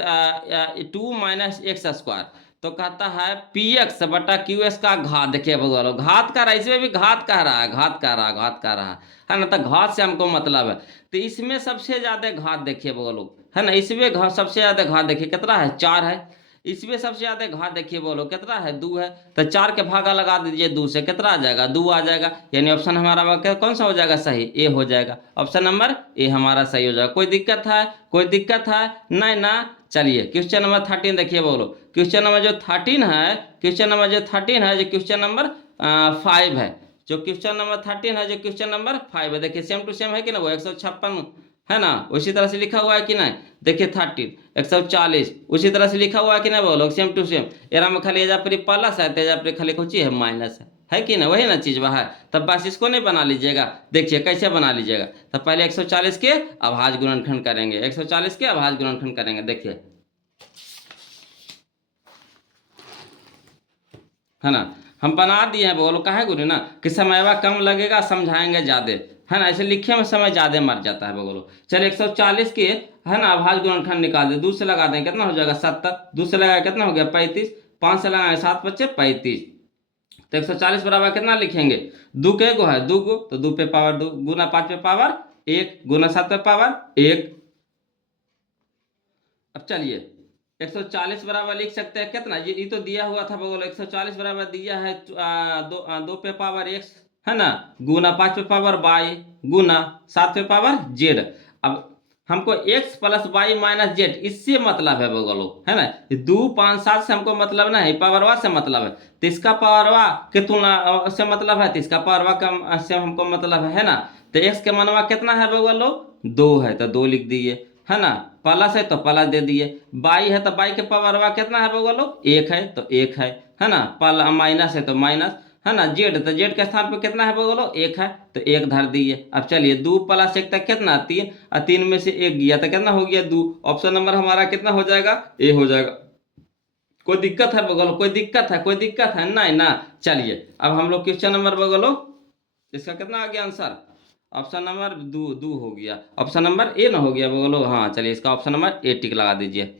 2 माइनस एक्स स्क्वायर, तो कहता है पी एक्स बटा क्यू एस का घात। देखिए बोलो घात कर रहा है, इसमें भी घात कह रहा है, घात कर रहा है, घात कर रहा है ना। तो घात से हमको मतलब है। तो इसमें सबसे ज्यादा घात देखिए बोलो, है ना। इसमें सबसे ज्यादा घात देखिए कितना है, 4 है। इसमें सबसे ज्यादा घात देखिए बोलो कितना है, 2 है। तो 4 के भागा लगा दीजिए 2 से, कितना आ जाएगा, 2 आ जाएगा। यानी ऑप्शन हमारा कौन सा हो जाएगा सही, ए हो जाएगा। ऑप्शन नंबर ए हमारा सही हो जाएगा। कोई दिक्कत है, कोई दिक्कत है नहीं ना। चलिए क्वेश्चन नंबर 13 देखिए बोलो। क्वेश्चन नंबर जो 13 है, क्वेश्चन नंबर जो 13 है, जो क्वेश्चन नंबर 5 है, जो क्वेश्चन नंबर 13 है, जो क्वेश्चन नंबर 5 है, देखिए सेम टू सेम है कि ना, वो 156 है ना, उसी तरह से लिखा हुआ है कि नहीं। देखिए 13 140 उसी तरह से लिखा हुआ है कि नहीं बोलो, सेम टू सेम। एरा में खाली एजा पर प्लस है, तेजा पर खाली कुछ है माइनस है कि ना, वही ना चीज वह है। तब बस इसको नहीं बना लीजिएगा। देखिए कैसे बना लीजिएगा। तब पहले 140 के अभाज्य गुणनखंड करेंगे, 140 के अभाज्य गुणनखंड करेंगे। देखिए है ना, हम बना दिए हैं बोलो, काहे गुरु ना कि समयवा कम लगेगा, समझाएंगे ज्यादा, है ना। ऐसे लिखे में समय ज्यादा मर जाता है बोलो। चलिए 140 के, है ना, अभाज्य गुणनखंड निकाल दे, 2 से लगा दें कितना हो जाएगा 70, 2 से लगाए कितना हो गया 35, 5 से लगाए 7 बच्चे 35। तो 140 बराबर कितना लिखेंगे, 2 के गो है 2 गो, तो 2 पे पावर 2 गुना 5 पे पावर 1 गुना 7 पे पावर 1। अब चलिए 140 बराबर लिख सकते हैं कितना, ये तो दिया हुआ था बगल, 140 बराबर दिया है 2 पे पावर x, है ना, गुना 5 पे पावर y गुना 7 पे पावर z। अब हमको x plus Y minus Z इससे मतलब है बगलो, है ना। 2 5 7 से हमको मतलब ना है, पावरवा से मतलब है। तो इसका पावरवा के तुलना से मतलब है, तो इसका पावरवा का से हमको मतलब है ना। तो x के मनवा कितना है बगलो, 2 है, तो 2 लिख दिए, है ना। प्लस है तो प्लस दे दिए, बाई है तो बाई के पावरवा कितना है बोलो, 1 है तो 1 है ना। माइनस है तो माइनस, है ना। जेड तो जेड के स्थान पे कितना है बोलो, 1 है तो 1 धर दिए। अब चलिए 2 प्लस 1 तक कितना 3, और 3 में से 1 गया तो कितना हो गया 2। ऑप्शन नंबर हमारा कितना हो जाएगा, ए हो जाएगा। कोई दिक्कत है बगलो, कोई दिक्कत है, कोई दिक्कत है नहीं ना। चलिए अब हम लोग क्वेश्चन नंबर बगलो, इसका कितना आ गया आंसर, ऑप्शन नंबर 2 हो गया। ऑप्शन नंबर ए ना हो गया बोलो, हाँ चलिए इसका ऑप्शन नंबर ए टिक लगा दीजिए।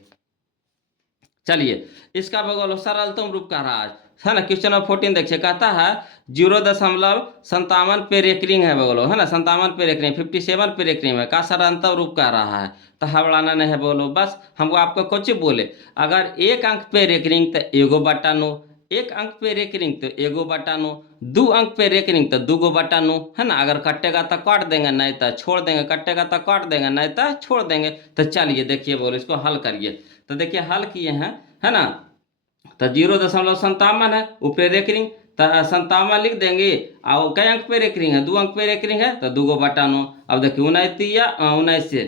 चलिए इसका बोलो सरलतम रूप का रहा है ना। क्वेश्चन नंबर 14 देखिए, कहता है 0.57 पे रेकरिंग है बोलो, है ना, 57 पे रेकरिंग 57 पे रेकरिंग है का सरलतम रूप का रहा है। तो हबड़ाना नहीं है बोलो, बस हमको आपको कुछ बोले, अगर 1 अंक पे रेकरिंग तो एगो बटा नो, 1 अंक पे रेकरिंग तो एगो बटा नो, 2 अंक पे रेकरिंग तो 2 गो बटा नो, है ना। अगर कटेगा तो काट देंगे, नहीं तो छोड़ देंगे, कटेगा तो काट देंगे, नहीं तो छोड़ देंगे। तो चलिए देखिए बोलो इसको हल करिए। तो देखिए हल किए हैं, है ना। तो 0.57 है ऊपर रेकरिंग, तो 57 लिख देंगे। और कई अंक पे रेकरिंग है, 2 अंक पे रेकरिंग है तो 2 गो बटा नो। अब देखिए 29 या 19 से,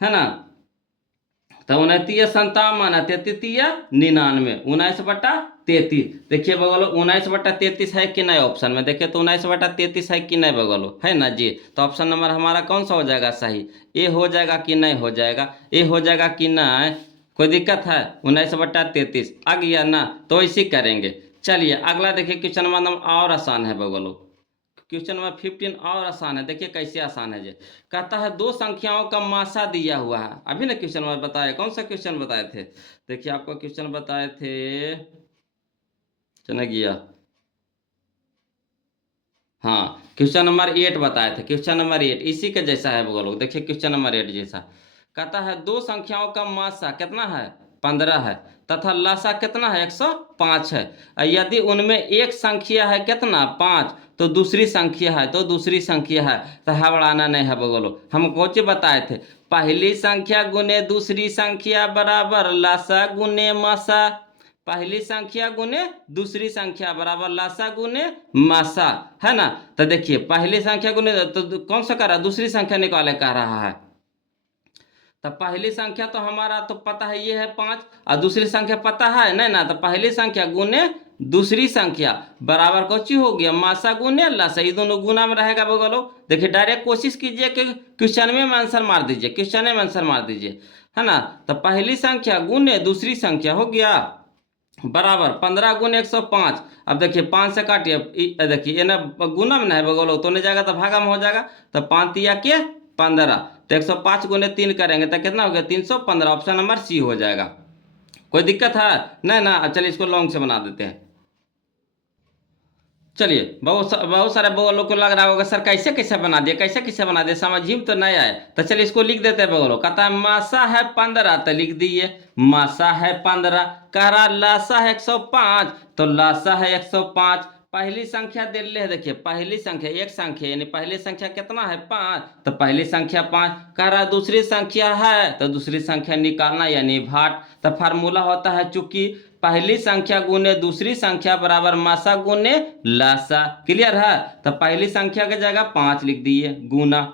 है ना। तो 29 57 33 99, 19/33। देखिए बगलो 19/33 है कि नहीं ऑप्शन में, देखिए तो 19/33 है कि नहीं बगलो, है ना जी। तो ऑप्शन नंबर हमारा कौन सा हो जाएगा सही, ए हो जाएगा कि नहीं हो जाएगा, ए हो जाएगा कि नहीं। कोई दिक्कत है, 19/33 आ गया ना, तो इसी करेंगे। चलिए अगला देखिए क्वेश्चन नंबर और आसान है बगलो। क्वेश्चन नंबर 15 और आसान है, देखिए कैसे आसान है जी। कहता है 2 संख्याओं का मासा दिया हुआ है, अभी ना क्वेश्चन नंबर बताया, कौन सा क्वेश्चन बताए थे, देखिए आपको क्वेश्चन बताए थे, चला गया, हाँ क्वेश्चन नंबर 8 बताए थे, क्वेश्चन नंबर 8 इसी के जैसा है बोलो। देखिए क्वेश्चन नंबर 8 जैसा कहता है 2 संख्याओं का मासा कितना है 15 है, तथा लसा कितना है 105 है। यदि उनमें एक संख्या है कितना 5, तो दूसरी संख्या है, तो दूसरी संख्या है। तो हबड़ाना नहीं है बोलो, हम कुछ बताए थे, पहली संख्या गुने दूसरी संख्या बराबर लसा गुने मासा, पहली संख्या गुने दूसरी संख्या बराबर लासा गुने मासा, है ना। तो देखिए पहली संख्या गुने तो कौन सा कर रहा है, दूसरी संख्या निकाले कह रहा है। तो पहली संख्या तो हमारा तो पता है ये है 5, और दूसरी संख्या पता है नहीं ना। तो पहली संख्या गुने दूसरी संख्या बराबर कौची हो गया मासा गुने लासा, ये दोनों गुना में रहेगा बगलो। देखिए डायरेक्ट कोशिश कीजिए कि क्वेश्चन में आंसर मार दीजिए, क्वेश्चन में आंसर मार दीजिए, है ना। तो पहली संख्या गुने दूसरी संख्या हो गया बराबर 15 गुने 105। अब देखिए 5 से काटिए, देखिए ये ना गुना में ना है बगलो, तो नहीं जाएगा तो भागा में हो जाएगा। तो 5 तिया के 15, तो 105 गुने 3 करेंगे तो कितना हो गया 315, ऑप्शन नंबर सी हो जाएगा। कोई दिक्कत है? नहीं ना, चलिए इसको लॉन्ग से बना देते हैं। चलिए, बहुत सारे बगल लोग को लग रहा होगा सर कैसे कैसे बना दिया, कैसे कैसे बना दिया, समझ ही में तो नहीं आए। तो चलिए इसको लिख देते हैं बगलो। कहता है मासा है 15, तो लिख दिए मासा है 15। कह रहा लासा है 105, तो लासा है 105। पहली संख्या दे ले है, देखिए पहली संख्या एक संख्या, यानी पहली संख्या कितना है 5, तो पहली संख्या 5। कह रहा दूसरी संख्या है, तो दूसरी संख्या निकालना यानी भाट। तो फार्मूला होता है चूंकि पहली संख्या गुने दूसरी संख्या बराबर मासा गुने लासा। क्लियर है? तो पहली संख्या की जगह 5 लिख दिए गुना,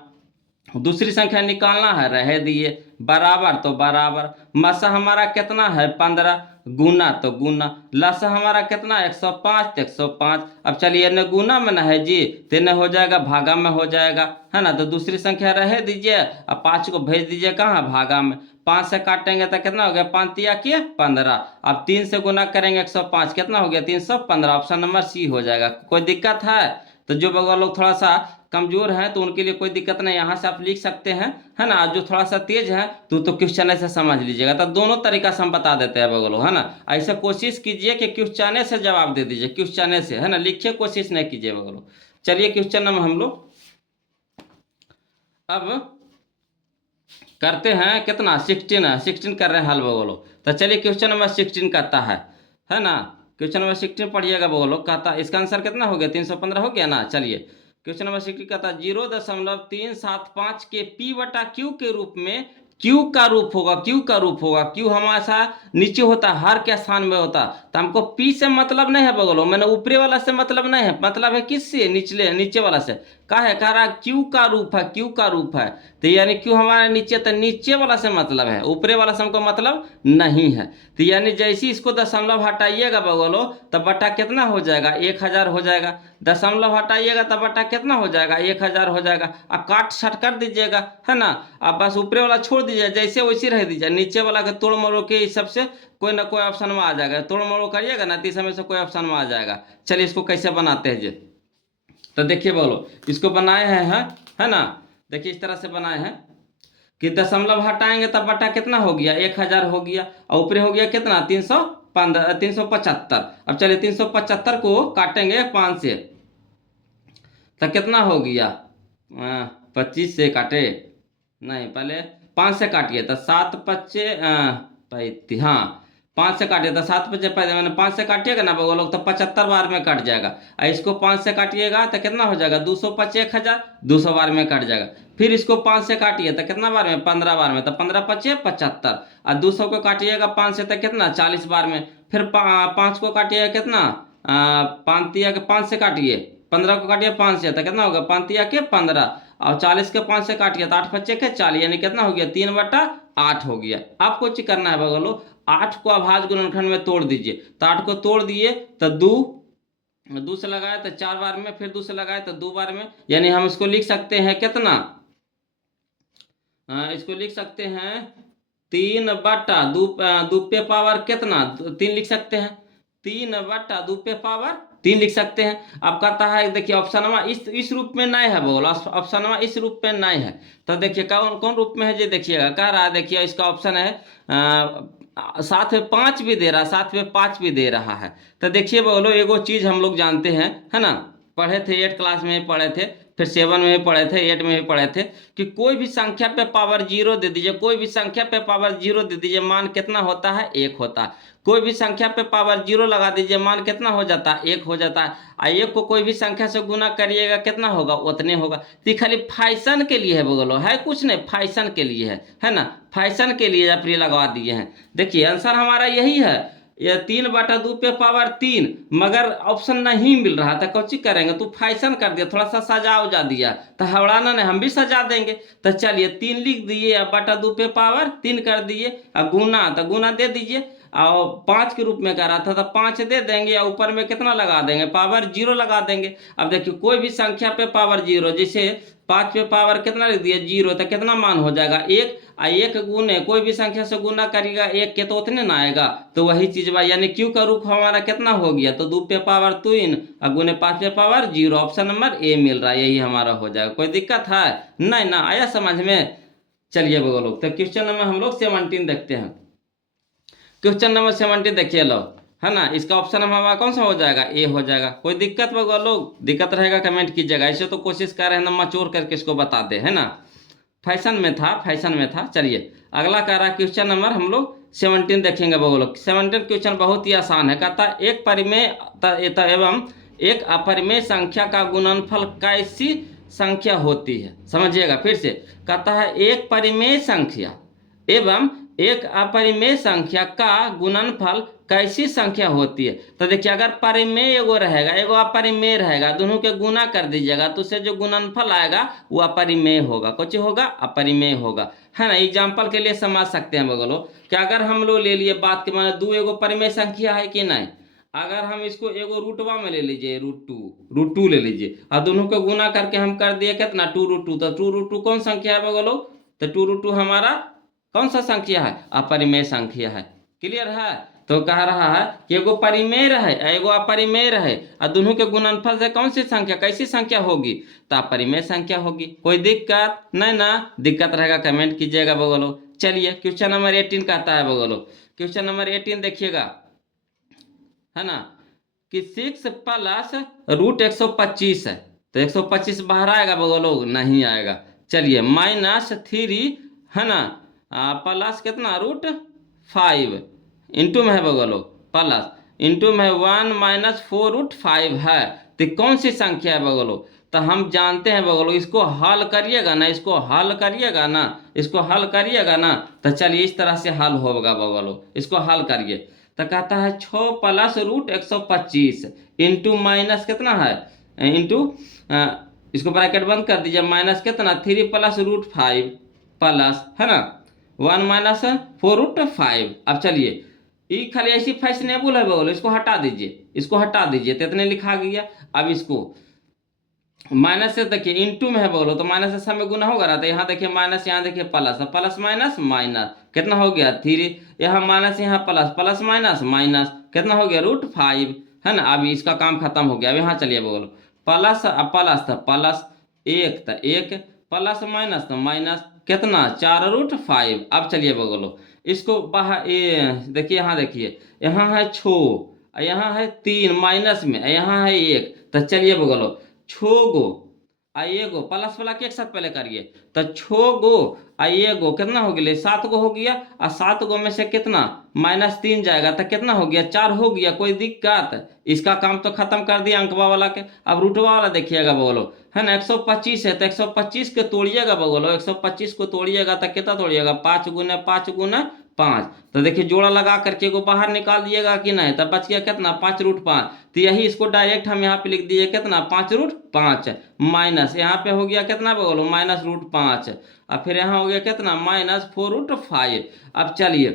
दूसरी संख्या निकालना है रह दिए, बराबर तो बराबर। मासा हमारा कितना है 15, गुना तो गुना, लसा हमारा कितना 105, तो 105। अब चलिए न गुना में ना है जी, तो न हो जाएगा भागा में हो जाएगा, है ना। तो दूसरी संख्या रह दीजिए, अब 5 को भेज दीजिए कहाँ भागा में। 5 से काटेंगे तो कितना हो गया 5 तिया के 15। अब 3 से गुना करेंगे 105, कितना हो गया 315। ऑप्शन नंबर सी हो जाएगा। कोई दिक्कत है? तो जो बगल लोग थोड़ा सा कमजोर हैं तो उनके लिए कोई दिक्कत नहीं, यहाँ से आप लिख सकते हैं, है ना। जो थोड़ा सा तेज है तो क्वेश्चन ऐसे समझ लीजिएगा। तो दोनों तरीका से हम बता देते हैं बगलो, है ना। ऐसे कोशिश कीजिए कि क्वेश्चन से जवाब दे दीजिए, क्वेश्चन से, है ना। लिखिए, कोशिश नहीं कीजिए बगलो। चलिए क्वेश्चन नंबर हम लोग अब करते हैं कितना 16 कर रहे हैं हल बगलो। तो चलिए क्वेश्चन नंबर 16 कहता है ना। क्वेश्चन नंबर 16 पढ़िएगा बगलो। कहता इसका आंसर कितना हो गया 315 हो गया ना। चलिए क्वेश्चन नंबर 16 कहता 0.375 के पी बटा क्यू के रूप में, क्यू का रूप होगा, क्यू का रूप होगा। क्यू हमारा नीचे होता है, हर के स्थान में होता। तो हमको पी से मतलब नहीं है बगलो, मैंने ऊपरी वाला से मतलब नहीं है, मतलब है किससे, निचले नीचे वाला से। कह रहा क्यू का रूप है, क्यू का रूप है। तो यानी क्यू हमारा नीचे, तो नीचे वाला से मतलब है, ऊपरे वाला से हमको मतलब नहीं है। तो यानी जैसे इसको दशमलव हटाइएगा बगलो, तब बटा कितना हो जाएगा 1000 हो जाएगा। दशमलव हटाइएगा तब बटा कितना हो जाएगा 1000 हो जाएगा। अब काट छट कर दीजिएगा, है ना। अब बस ऊपरे वाला छोड़ दीजिए, जैसे वैसे रह दीजिए। नीचे वाला के तोड़ मरोड़ के इस सबसे कोई ना कोई ऑप्शन में आ जाएगा, तोड़ मरोड़ करिएगा ना, तीसरे में से कोई ऑप्शन में आ जाएगा। चलिए इसको कैसे बनाते हैं जी। तो देखिए बोलो, इसको बनाए हैं, है ना। देखिए इस तरह से बनाए हैं कि दशमलव हटाएंगे तब बटा कितना हो गया 1000 हो गया, और ऊपर हो गया कितना 375। अब चलिए 375 को काटेंगे 5 से, तो कितना हो गया 25 से काटे, नहीं पहले 5 से काटिए, तो 7 पच्चे 35, हाँ 5 से काटिए तो 7 पच्चे पहले मैंने 5 से काटिएगा ना वो लोग, तो 75 बार में कट जाएगा। और इसको 5 से काटिएगा तो कितना हो जाएगा 200 पच्चे 1000, 200 बार में कट जाएगा। फिर इसको 5 से काटिए तो कितना बार में 15 बार में, तो 15 पच्चे 75। और 200 को काटिएगा 5 से तो कितना 40 बार में। फिर 5 को काटिएगा कितना 5 तिया के 5 से काटिए, 15 को काटिए 5 से तो कितना होगा 5 तिया के 15, और 40 के 5 से काटिए तो 8 पच्चे के 40, यानी कितना हो गया 3/8 हो गया। आपको चेक करना है बगलो, 8 को अभाज्य गुणनखंड में तोड़ दीजिए। तो 8 को तोड़ दिए तो 2 से लगाए तो 4 बार में, फिर 2 से लगाए तो 2 बार में, यानी हम इसको लिख सकते हैं कितना, इसको लिख सकते हैं 3/2 पे पावर कितना 3 लिख सकते हैं, 3/2 पे पावर 3 लिख सकते हैं। अब कहता है देखिए ऑप्शन इस रूप में नहीं है, बोलो ऑप्शन इस रूप में नहीं है। तो देखिए कौन कौन रूप में है जी, देखिएगा कह रहा है, देखिए इसका ऑप्शन है साथ में 5 भी दे रहा है, साथ में 5 भी दे रहा है। तो देखिए बोलो एगो चीज हम लोग जानते हैं, है ना, पढ़े थे 8 क्लास में पढ़े थे, फिर 7 में भी पढ़े थे, 8 में भी पढ़े थे कि कोई भी संख्या पे पावर 0 दे दीजिए, कोई भी संख्या पे पावर 0 दे दीजिए, मान कितना होता है 1 होता है। कोई भी संख्या पे पावर 0 लगा दीजिए, मान कितना हो जाता है 1 हो जाता है। और 1 को कोई भी संख्या से गुना करिएगा कितना होगा उतने होगा। तो खाली फैशन के लिए है बोलो, है कुछ नहीं, फैशन के लिए है ना, फैशन के लिए आप ये लगवा दिए हैं। देखिए आंसर हमारा यही है, ये 3/2 पे पावर 3, मगर ऑप्शन नहीं मिल रहा था, कौची करेंगे, तू फैशन कर दिया, थोड़ा सा सजा उजा दिया, तो हवड़ाना नहीं, हम भी सजा देंगे। तो चलिए 3 लिख दिए, अब 2 पे पावर 3 कर दिए, अब गुना तो गुना दे दीजिए, और 5 के रूप में कह रहा था तो 5 दे देंगे, और ऊपर में कितना लगा देंगे पावर 0 लगा देंगे। अब देखिए कोई भी संख्या पे पावर 0, जैसे 5 पे पावर कितना लिख दिया 0, तो कितना मान हो जाएगा 1, और 1 गुने कोई भी संख्या से गुना करेगा 1 के तो उतने ना आएगा। तो वही चीज बा, यानी क्यू का रूप हमारा कितना हो गया, तो 2 पे पावर 3 और गुने 5 पे पावर 0, ऑप्शन नंबर ए मिल रहा है, यही हमारा हो जाएगा। कोई दिक्कत है नहीं ना, आया समझ में। चलिए वो लोग, तो क्वेश्चन नंबर हम लोग 17 देखते हैं। क्वेश्चन नंबर 70 देखिए लो, है ना। इसका ऑप्शन हमारा कौन सा हो जाएगा, ए हो जाएगा। कोई दिक्कत होगा लोग, दिक्कत रहेगा कमेंट कीजिएगा। ऐसे तो कोशिश कर रहे हैं ना मचोर करके इसको बता दे, है ना। फैशन में था, फैशन में था। चलिए अगला कह रहा है क्वेश्चन नंबर हम लोग 17 देखेंगे लोग। 17 क्वेश्चन बहुत ही आसान है। कहता है एक परिमेय एवं एक अपरिमेय संख्या का गुणनफल कैसी संख्या होती है। समझिएगा फिर से, कहता है एक परिमेय संख्या एवं एक अपरिमेय संख्या का गुणनफल कैसी संख्या होती है। तो देखिए अगर परिमेय एगो रहेगा, एगो अपरिमेय रहेगा, दोनों के गुना कर दीजिएगा तो उससे जो गुणनफल आएगा वो अपरिमेय होगा। कुछ होगा, अपरिमेय होगा, है ना। एग्जाम्पल के लिए समझ सकते हैं बगलो कि अगर हम लोग ले लिए बात के माने दो एगो परिमेय संख्या है कि नहीं। अगर हम इसको एगो रूटवा में ले लीजिए, रूट टू ले लीजिए, और दोनों को गुना करके हम कर दिए कितना, 2√2। तो 2√2 कौन संख्या है बगलो, तो 2√2 हमारा कौन सा संख्या है, अपरिमेय संख्या है। क्लियर है। तो कह रहा है कि एगो परिमेय रहे एगो अपरिमेय रहे और दोनों के गुणनफल से कौन सी संख्या, कैसी संख्या होगी, तो अपरिमेय संख्या होगी। कोई दिक्कत नहीं ना, दिक्कत रहेगा कमेंट कीजिएगा बगलो। चलिए क्वेश्चन नंबर 18 कहता है बगलो, क्वेश्चन नंबर 18 देखिएगा, है ना, कि 6 प्लस रूट 125 है। तो 125 बाहर आएगा बगलो, नहीं आएगा। चलिए -3, है ना, प्लस कितना √5 इंटू में है बगलो, प्लस इंटू में 1 - 4√5 है। तो कौन सी संख्या है बगलो, तो हम जानते हैं बगलो, इसको हल करिएगा ना, इसको हल करिएगा ना, इसको हल करिएगा ना, तो चलिए इस तरह से हल होगा बगलो। इसको हल करिए तो कहता है 6 प्लस √125 इंटू माइनस कितना है, इंटू इसको ब्रैकेट बंद कर दीजिए, माइनस कितना 3 प्लस √5 प्लस, है ना, 1 - 4√5। अब चलिए ये खाली ऐसी फैशनेबल है बोलो, इसको हटा दीजिए, इसको हटा दीजिए तो इतने लिखा गया। अब इसको माइनस से देखिए इंटू में है बोलो, तो माइनस से सब में गुना होगा ना, तो यहाँ देखिए माइनस, यहाँ देखिए प्लस, प्लस माइनस माइनस कितना हो गया 3, यहाँ माइनस, यहाँ प्लस, प्लस माइनस माइनस कितना हो गया √5, है ना। अब इसका काम खत्म हो गया। अब यहाँ चलिए बोलो, प्लस प्लस था प्लस, एक था एक, प्लस माइनस तो माइनस कितना 4√5। अब चलिए बोलो इसको बाहर, ये देखिए यहाँ देखिए, यहाँ है 6, यहाँ है 3 माइनस में, यहाँ है 1। तो चलिए बोलो 6 गो आइए गो प्लस वाला के एक साथ पहले करिए, तो 6 गो आइए गो कितना हो गया 7 गो हो गया, और 7 गो में से कितना -3 जाएगा तो कितना हो गया 4 हो गया। कोई दिक्कत, इसका काम तो खत्म कर दिया अंकवा वाला के। अब रूटवा वाला देखिएगा बोलो, है ना, 125 है तो 125 के तोड़िएगा बोलो, 125 को तोड़िएगा तो कितना तोड़िएगा 5 गुना 5 गुना 5। तो देखिए जोड़ा लगा करके को बाहर निकाल दिएगा कि नहीं, तब बच गया कितना 5√5। तो यही इसको डायरेक्ट हम यहाँ पे लिख दीजिए कितना 5√5 माइनस, यहाँ पे हो गया कितना बोलो -√5, और फिर यहाँ हो गया कितना -4√5। अब चलिए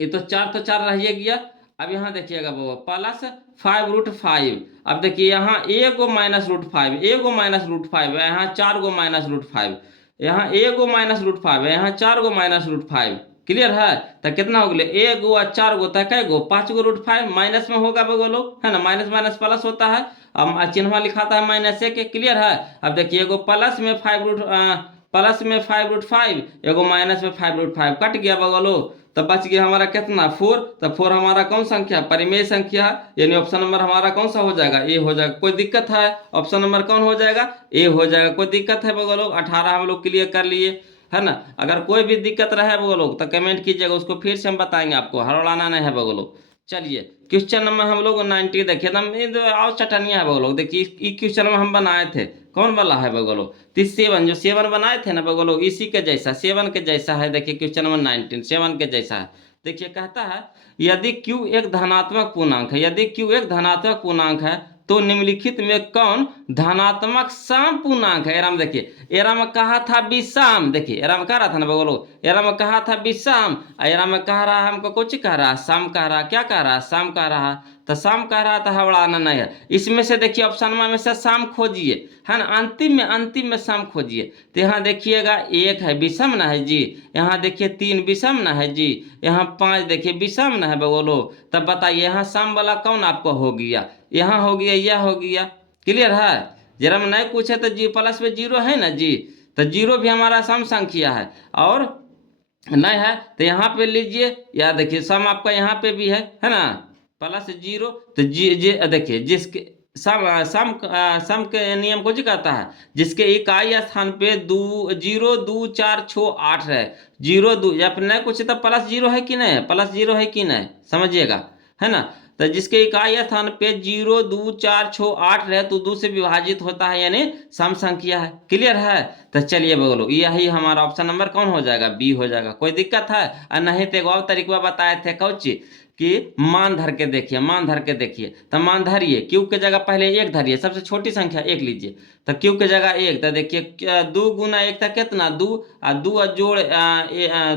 ये तो 4 तो 4 रह गया। अब यहाँ देखिएगा बाबा प्लस 5√5। अब देखिए यहाँ एगो -√5, एगो -√5, यहाँ 4 गो -√5, यहाँ एगो -√5, यहाँ 4 गो -√5। क्लियर है। तो कितना हो गया एगो और 4 गो तक है गो 5 गो √5 माइनस में होगा बगोलो, है ना, माइनस माइनस प्लस होता है। अब चिन्ह लिखाता है -1 के। क्लियर है। अब देखिए एगो प्लस में 5√5, एगो माइनस में 5√5 कट गया बगलो, तो बच गया हमारा कितना 4। तो 4 हमारा कौन संख्या, परिमेय संख्या है, यानी ऑप्शन नंबर हमारा कौन सा हो जाएगा, ए हो जाएगा। कोई दिक्कत है, ऑप्शन नंबर कौन हो जाएगा, ए हो जाएगा। कोई दिक्कत है बगलो, 18 हम लोग क्लियर कर लिए, है ना। अगर कोई भी दिक्कत रहे बगलो तो कमेंट कीजिएगा, उसको फिर से हम बताएंगे, आपको हड़बड़ाना नहीं है बगलो। चलिए क्वेश्चन नंबर हम लोग 90 देखिए, और चटनिया है बगलो। देखिए क्वेश्चन में हम बनाए थे, कौन वाला है बगलो, 7 जो 7 बनाए थे ना बगलो, इसी के जैसा 7 के जैसा है। देखिए क्वेश्चन नंबर 19 7 के जैसा है। देखिए कहता है यदि q एक धनात्मक पूर्णांक है, यदि q एक धनात्मक पूर्णांक है तो निम्नलिखित में कौन धनात्मक सम पूर्णांक है। एरम देखिए, एरम कहा था विषम, देखिए एरम कह रहा था ना बोलो, एरम कहा था विषम, एरम कह रहा है हमको कुछ कह रहा है सम कह रहा, क्या कह रहा है सम कह रहा, तो सम कह रहा था हवड़ाना नहीं है। इसमें से देखिए ऑप्शन में से सम खोजिए, है ना, अंतिम में सम खोजिए। तो यहाँ देखिएगा 1 है विषम ना है जी, यहाँ देखिए 3 विषम ना है जी, यहाँ 5 देखिए विषम ना है बोलो। तब बताइए यहाँ सम वाला कौन आपको हो गया, यहाँ हो गया, यह हो गया। क्लियर है। जरा में नहीं पूछे तो जी प्लस में 0 है ना जी, तो 0 भी हमारा सम संख्या है। और नहीं है तो यहाँ पे लीजिए, या देखिए सम आपका यहाँ पे भी है ना, प्लस जीरो। तो देखिए जिसके सम के नियम को जी कहता है जिसके इकाई स्थान पे 2 0 2 4 6 8 रहे, 0 2 या फिर नहीं कुछ तो प्लस जीरो है कि नहीं, प्लस जीरो है कि नहीं, समझिएगा, है ना। तो जिसके इकाई स्थान पे 0 2 4 6 8 रहे तो 2 से विभाजित होता है, यानी सम संख्या है। क्लियर है। तो चलिए बोलो यही हमारा ऑप्शन नंबर कौन हो जाएगा, बी हो जाएगा। कोई दिक्कत है? और नहीं तो एक और तरीका बताए थे कौची कि मान धर के देखिए, मान धर के देखिए। तो मान धरिए, क्यूब के जगह पहले एक धरिए, सबसे छोटी संख्या एक लीजिए। तो क्यूब के जगह एक, तो देखिए 2 गुना 1 था कितना, 2, और 2 जोड़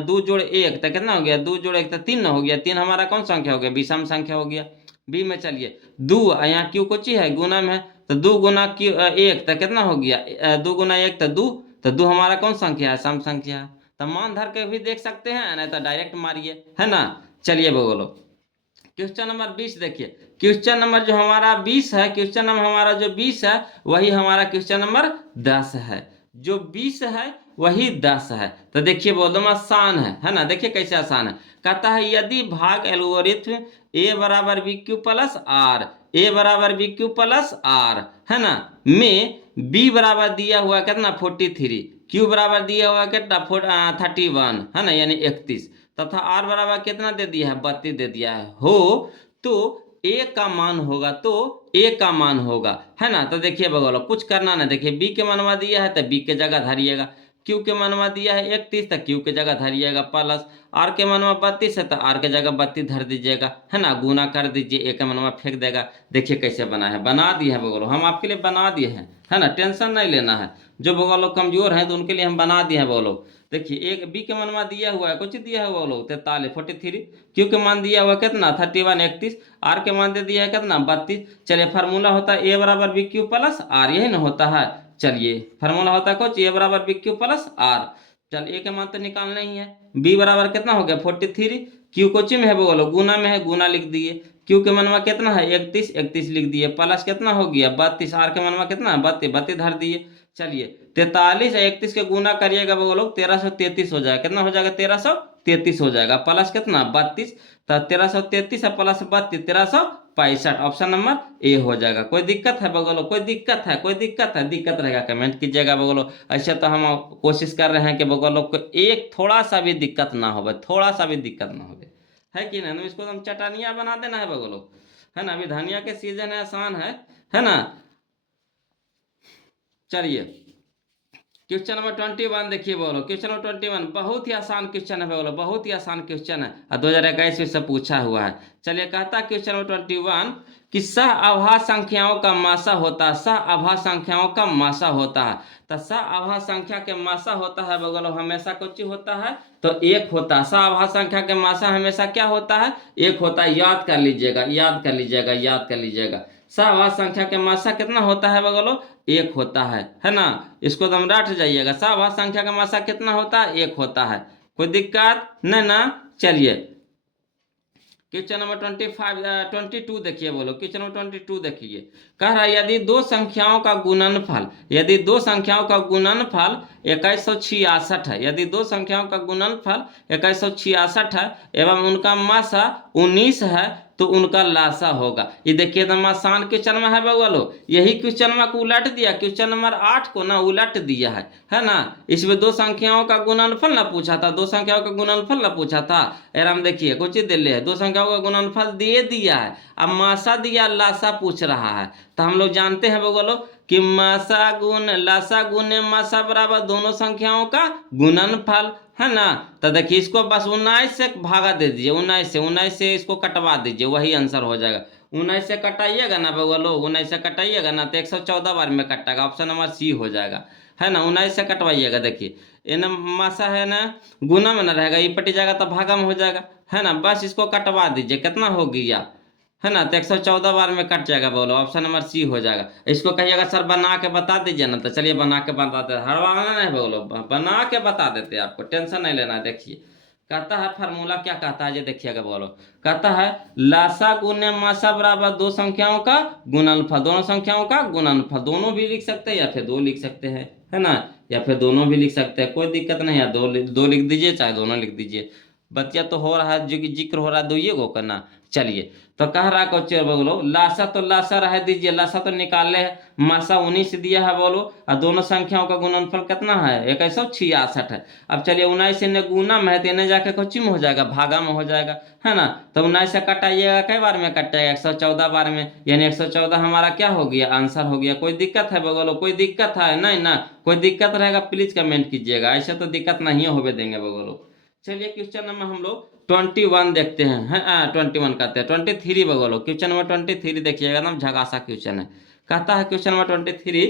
2 जोड़ 1 तो कितना हो गया, 2 जोड़ 1 तो 3 हो गया, 3 हमारा कौन संख्या हो गया, विषम संख्या हो गया। बी में चलिए 2, यहाँ क्यू को ची है गुना में है, तो 2 गुना 1 तो कितना हो गया, 2 गुना 1 तो 2, तो 2 हमारा कौन संख्या है, सम संख्या है। तो मान धर के भी देख सकते हैं, नहीं तो डायरेक्ट मारिए, है ना। चलिए बोलो क्वेश्चन नंबर 20 देखिए। क्वेश्चन नंबर जो हमारा 20 है, क्वेश्चन नंबर हमारा जो 20 है वही हमारा क्वेश्चन नंबर 10 है। जो 20 है वही 10 है। तो देखिए बहुत आसान है ना। देखिए कैसे आसान है। कहता है यदि भाग एल्गोरिथ्म ए बराबर बी क्यू प्लस आर, ए बराबर बी क्यू प्लस आर, है ना, में बी बराबर दिया हुआ कितना 43, क्यू बराबर दिया हुआ कितना 31, है ना, यानी 31, तथा आर बराबर कितना दे दिया है 32 दे दिया हो तो ए का मान होगा, तो ए का मान होगा, है ना। तो देखिए बगल कुछ करना ना, देखिए बी के मनवा दिया है तो बी के जगह धरिएगा, क्यू के मनवा दिया है 31 तो क्यू के जगह धरिएगा प्लस, आर के मनवा 32 है तो आर के जगह 32 धर दीजिएगा, है ना, गुना कर दीजिए, ए का मनवा फेंक देगा। देखिए कैसे बना है, बना दिए है बगलो, हम आपके लिए बना दिए हैं, है ना, टेंशन नहीं लेना है। जो बगलो कमजोर है तो उनके लिए हम बना दिए हैं बोलो। देखिए एक बी के मनवा दिया हुआ है, कुछ दिया हुआ लोग 43 43, क्यू के मान दिया हुआ कितना 31 31, आर के मान दे दिया है कितना 32। चलिए फार्मूला होता है ए बराबर बी क्यू प्लस आर, यही ना होता है। चलिए फार्मूला होता है कुछ ए बराबर बी क्यू प्लस आर। चल ए के मान तो निकालना ही है, बी बराबर कितना हो गया 43, क्यू कोची में है बोलो गुना में है, गुना लिख दिए, क्यू के मनवा कितना है 31 31 लिख दिए, प्लस कितना हो गया 32, आर के मनवा कितना है 32 32 धर दिए। चलिए 43 और 31 के गुना करिएगा वो लोग 1333 हो जाएगा, कितना हो जाएगा 1333 हो जाएगा, प्लस कितना 32, तो 1333 और प्लस 32 1365, ऑप्शन नंबर ए हो जाएगा। कोई दिक्कत है बगलो, कोई दिक्कत है, कोई दिक्कत है, दिक्कत रहेगा कमेंट कीजिएगा बगलो। ऐसे तो हम कोशिश कर रहे हैं कि बगलों को एक थोड़ा सा भी दिक्कत ना हो, थोड़ा सा भी दिक्कत ना हो, है कि नहीं। इसको हम चटनिया बना देना है बगलों, है ना, अभी धनिया के सीजन है, आसान है ना। चलिए क्वेश्चन नंबर 21 देखिए बोलो, क्वेश्चन नंबर 21 बहुत ही आसान क्वेश्चन है बोलो, बहुत ही आसान क्वेश्चन है और 2021 में से पूछा हुआ है। चलिए कहता है क्वेश्चन नंबर 21 कि सह आभास संख्याओं का मासा होता है, सह आभास संख्याओं का मासा होता है। तो सह आभास संख्या के मासा होता है बगलो हमेशा कुछ होता है तो एक होता है, सह आभास संख्या के मासा हमेशा क्या होता है, एक होता है। याद कर लीजिएगा, याद कर लीजिएगा, याद कर लीजिएगा। सहवास संख्या के मासा कितना होता है बगलो, एक होता है ना। इसको तो हम रट जाइएगा, सहवास संख्या का मासा कितना होता है, एक होता है। कोई दिक्कत नहीं ना। चलिए क्वेश्चन नंबर 22 देखिए बोलो, क्वेश्चन नंबर 22 देखिए। कह रहा है यदि दो संख्याओं का गुणनफल, यदि दो संख्याओं का गुणनफल 2166 है, यदि दो संख्याओं का गुणनफल 2166 है एवं उनका मासा 19 है तो उनका लासा होगा। ये देखिए एकदम आसान क्वेश्चन में है बगलो, यही क्वेश्चन में को उलट दिया, क्वेश्चन नंबर 8 को ना उलट दिया है ना। इसमें दो संख्याओं का गुणनफल ना पूछा था, दो संख्याओं का गुणनफल ना पूछा था, आराम देखिए कुछ दे ले है, दो संख्याओं का गुणनफल दे दिया है, अब मासा दिया लासा पूछ रहा है। तो हम लोग जानते हैं बगलो कि मासा गुण लासा गुने मासा बराबर दोनों संख्याओं का गुणनफल, है ना। तो देखिए इसको बस 19 से भागा दे दीजिए, 19 से इसको कटवा दीजिए, वही आंसर हो जाएगा। 19 से कटाइएगा ना बगल लोग, 19 से कटाइएगा ना तो 114 बार में कटेगा, ऑप्शन नंबर सी हो जाएगा, है ना। 19 से कटवाइएगा, देखिए ये ना मासा है ना, गुना में ना रहेगा, ये पटी जाएगा तो भागा में हो जाएगा, है ना। बस इसको कटवा दीजिए, कितना हो गया, है ना, तो 114 बार में कट जाएगा, बोलो ऑप्शन नंबर सी हो जाएगा। इसको कहिएगा सर बना के बता दीजिए ना, तो चलिए बना के बता देते, हरवाना नहीं बोलो, बना के बता देते आपको, टेंशन नहीं लेना। देखिए कहता है फार्मूला क्या कहता है, ये देखिएगा बोलो। कहता है लासा गुने मासा बराबर दो संख्याओं का गुणनफल, दोनों संख्याओं का गुणनफल। दोनों भी लिख सकते हैं या फिर दो लिख सकते हैं, है ना, या फिर दोनों भी लिख सकते हैं, कोई दिक्कत नहीं है। दो लिख दीजिए चाहे दोनों लिख दीजिए। बतिया तो हो रहा है, जो कि जिक्र हो रहा है, दो ये गो करना। चलिए, तो कह रहा क्वेश्चन बोलो लासा, तो लासा रह दीजिए, लासा तो निकाले है, मासा 19 दिया है बोलो, और दोनों संख्याओं का गुणनफल कितना है 2166 है। अब चलिए 19 से गुना में है तो इन्हें जाके कोची में हो जाएगा, भागा में हो जाएगा, है ना। तो 19 से कटाइएगा, कई बार में कटाएगा 114 बार में, यानी 114 हमारा क्या हो गया, आंसर हो गया। कोई दिक्कत है बगलो, कोई दिक्कत है नहीं ना, कोई दिक्कत रहेगा प्लीज कमेंट कीजिएगा, ऐसे तो दिक्कत नहीं होवे देंगे बगलो। चलिए क्वेश्चन नंबर हम लोग 21 देखते हैं, 21 कहते हैं 23 बगलो। क्वेश्चन नंबर 23 देखिएगा, एकदम झकासा क्वेश्चन है। कहता है क्वेश्चन नंबर 23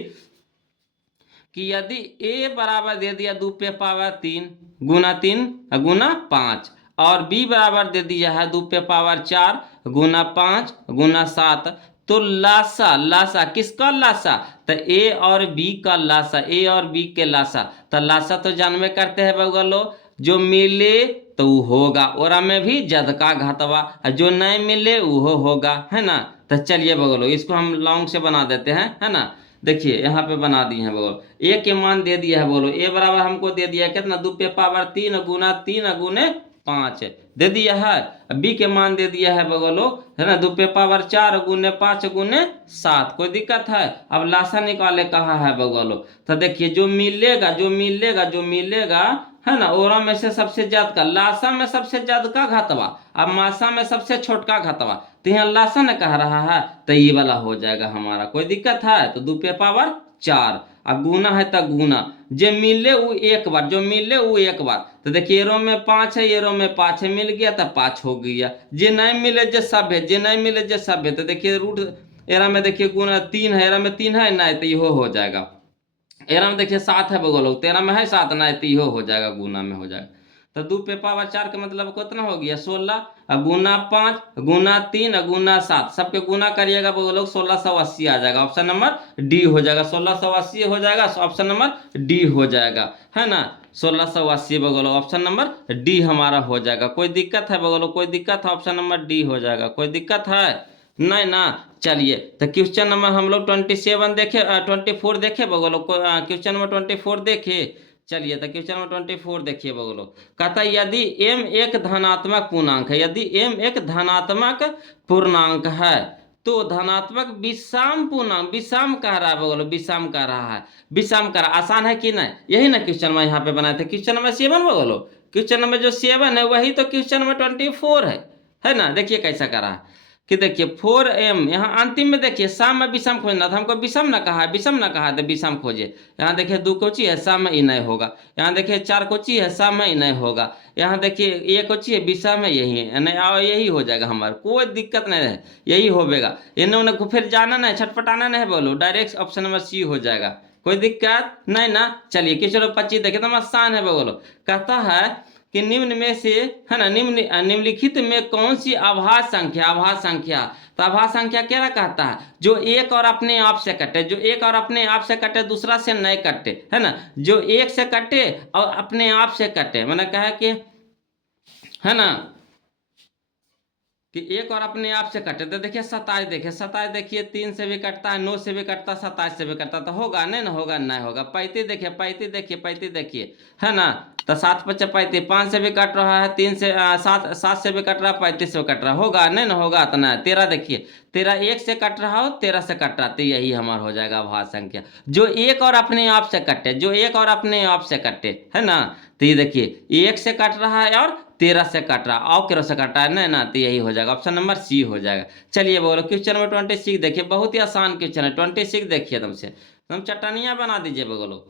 कि यदि a बराबर दे दिया 2 पे पावर 3 गुना 3 गुना 5, और b बराबर दे दिया है 2 पे पावर 4 गुना 5 गुना 7, तो लासा, लासा किसका लासा, तो a और b का लासा, a और b के लासा। तो लासा तो जानवे करते हैं बगलो, जो मिले तो वो होगा, और में भी जद का घातवा, जो नहीं मिले वो होगा, है ना। तो चलिए बगलो इसको हम लॉन्ग से बना देते हैं, है ना। देखिए यहाँ पे बना दिए हैं बोलो, ए के मान दे दिया है बोलो, ए बराबर हमको दे दिया है कितना, 2 पे पावर 3 गुना 3 गुने 5 दे दिया है। बी के मान दे दिया है बोलो, है ना, 2 पे पावर 4 गुने 5 गुने 7। कोई दिक्कत है। अब लासा निकाले कहा है बोलो, तो देखिए जो मिलेगा जो मिलेगा जो मिलेगा, है ना, ओरा में से सबसे ज्यादा का, लासा में सबसे ज्यादा का घातवा, अब मासा में सबसे छोटका घातवा, तो यहाँ लासा ने कह रहा है, तो ये वाला हो जाएगा हमारा। कोई दिक्कत है। तो 2 पे पावर 4, अब गुना है तो गुना, जे मिले वो एक बार, जो मिले वो एक बार। तो देखिए एरो में 5 है, एरो में 5 है, मिल गया तो 5 हो गया। जे नहीं मिले जे सब है, जे नहीं मिले जे सब है। तो देखिए रूट एरा में देखिए गुना 3 है, एरा में 3 है नहीं, तो ये हो जाएगा। एरा में देखिए 7 है बगल, 13 में है 7 नहीं, तो ये हो जाएगा, गुना में हो जाएगा। तो 2 पे पावर 4 का मतलब कितना हो गया 16, गुना 5 गुना 3 गुना 7, सबके गुना करिएगा बोलो 1680 आ जाएगा। ऑप्शन नंबर डी हो जाएगा, 1680 हो जाएगा, ऑप्शन नंबर डी हो जाएगा, है ना। 1680 बगलो ऑप्शन नंबर डी हमारा हो जाएगा। कोई दिक्कत है बगलो, कोई दिक्कत है, ऑप्शन नंबर डी हो जाएगा। कोई दिक्कत है नहीं ना। चलिए तो क्वेश्चन नंबर हम लोग 27 देखे, 24 देखे बगलो, क्वेश्चन नंबर 24 देखे। चलिए तो क्वेश्चन नंबर 24 देखिए बगलो। कहता है यदि m एक धनात्मक पूर्णांक है, यदि m एक धनात्मक पूर्णांक है, तो धनात्मक विषम पूर्णांक, विषम कह रहा है बगलो, विषम कह रहा है, विषम कह रहा, आसान है कि नहीं, यही ना क्वेश्चन में यहाँ पे बनाए थे। क्वेश्चन नंबर 7 बगलो, क्वेश्चन नंबर जो 7 है वही तो क्वेश्चन नंबर 24 है ना। देखिए कैसा कर रहा है कि देखिए 4m, यहाँ अंतिम में देखिए सम में विषम खोजना था, हमको विषम ना कहा है, विषम ना कहा है, तो विषम खोजिए। यहाँ देखिए 2 कोची है, सम ही नहीं होगा। यहाँ देखिए 4 कोची है, सम ही नहीं होगा। यहाँ देखिए 1 कोची है, विषम है, यही है नहीं, आओ यही हो जाएगा हमारा, कोई दिक्कत नहीं है, यही होगा। इन्होंने फिर जाना नहीं, छटपटाना नहीं बोलो, डायरेक्ट ऑप्शन नंबर सी हो जाएगा। कोई दिक्कत नहीं ना। चलिए कि चलो 25 देखिए, तो आसान है बोलो। कहता है कि निम्न में से, है ना, निम्नलिखित में कौन सी अभाज्य संख्या, अभाज्य संख्या, तो अभाज्य संख्या क्या कहता है, जो एक और अपने आप से कटे, जो एक और अपने आप से कटे, दूसरा से नहीं कटे, है ना, जो एक से कटे और अपने आप से कटे, मैंने कहा कि, है ना, कि एक और अपने आप से कटे। तो देखिए 27, देखिए 27 देखिए 3 से भी कटता है, 9 से भी कटता है, 27 से भी कटता, तो होगा नहीं ना, होगा नहीं होगा। 35 देखिए, 35 देखिए, 35 देखिए, है ना, तो 7 5 35, 5 से भी कट रहा है, 3 से 7 से भी कट रहा है, 35 से भी कट रहा है, होगा नहीं ना, होगा तो ना। 13 देखिए, 13 1 से कट रहा हो, 13 से कट रहा, तो यही हमारा हो जाएगा अभाज्य संख्या, जो एक और अपने आप से कटे, जो एक और अपने आप से कटे, है ना। तो ये देखिए 1 से कट रहा है और 13 से कट रहा, और किरो से कट रहा है नहीं ना, तो यही हो जाएगा, ऑप्शन नंबर सी हो जाएगा। चलिए बोलो क्वेश्चन नंबर 26 देखिए, बहुत ही आसान क्वेश्चन है। 26 देखिए तुमसे, तुम चटनिया बना दीजिए बोलो।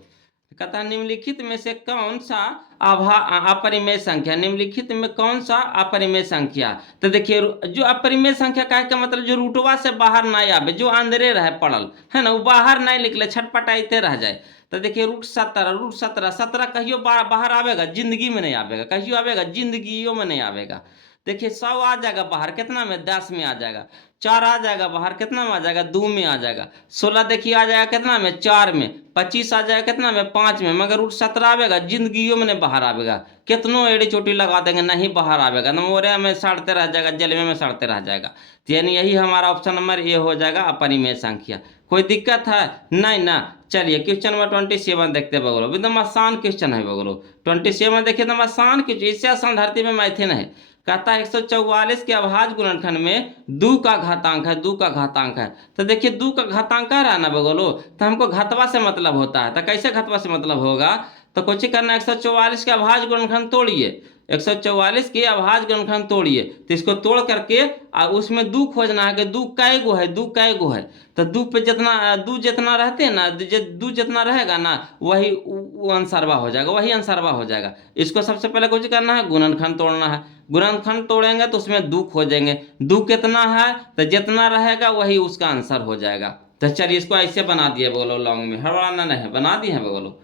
कहता है निम्नलिखित में से कौन सा अपरिमेय संख्या, निम्नलिखित में कौन सा अपरिमेय संख्या। तो देखिए जो अपरिमेय संख्या का मतलब जो रूटवा से बाहर ना आवे, जो अंदरे रहे पड़ल, है ना, वो बाहर नहीं निकले, छटपटाइते रह जाए। तो देखिए रूट 17, रूट 17, 17 कहियो बाहर आवेगा, जिंदगी में नहीं आवेगा, कहियो आवेगा, जिंदगियों में नहीं आवेगा। देखिए 100 आ जाएगा बाहर, कितना में 10 में आ जाएगा। 4 आ जाएगा बाहर, कितना में आ जाएगा 2 में आ जाएगा। 16 देखिए आ जाएगा कितना में 4 में। 25 आ जाएगा कितना में 5 में। मगर रूट 17 आवेगा जिंदगियों में नहीं बाहर आवेगा। कितनों एड़ी चोटी लगा देंगे नहीं बाहर आवेगा, नमोरे में सड़ते रह जाएगा, जलवे में सड़ते रह जाएगा। तो यानी यही हमारा ऑप्शन नंबर ए हो जाएगा अपरिमेय संख्या। कोई दिक्कत है नहीं ना। चलिए क्वेश्चन नंबर 27 देखते हैं बगलो, एकदम आसान क्वेश्चन है बगलो। 27 देखिए एकदम आसान क्वेश्चन, इससे आसान धरती में मैथिन है। कहता है 144 के अभाज्य गुणनखंड में 2 का घातांक है, 2 का घातांक है। तो देखिए 2 का घातांक आ रहा ना बगलो, तो हमको घतवा से मतलब होता है। तो कैसे घतवा से मतलब होगा, तो कुछ करना 144 के अभाज्य गुणनखंड तोड़िए, 144 के अभाज्य गुणनखंड तोड़िए। तो इसको तोड़ करके उसमें 2 खोजना है कि 2 कै गो है, 2 कै गो है। तो 2 पे जितना 2 जितना रहते हैं ना, 2 जितना रहेगा ना वही वो आंसरवा हो जाएगा, वही आंसरवा हो जाएगा। इसको सबसे पहले कुछ करना है गुणनखंड तोड़ना है। गुणनखंड तोड़ेंगे तो उसमें 2 खोजेंगे, 2 कितना है तो जितना रहेगा वही उसका आंसर हो जाएगा। तो चलिए इसको ऐसे बना दिए बोलो, लॉन्ग में हड़बड़ाना नहीं, बना दिए हैं बोलो,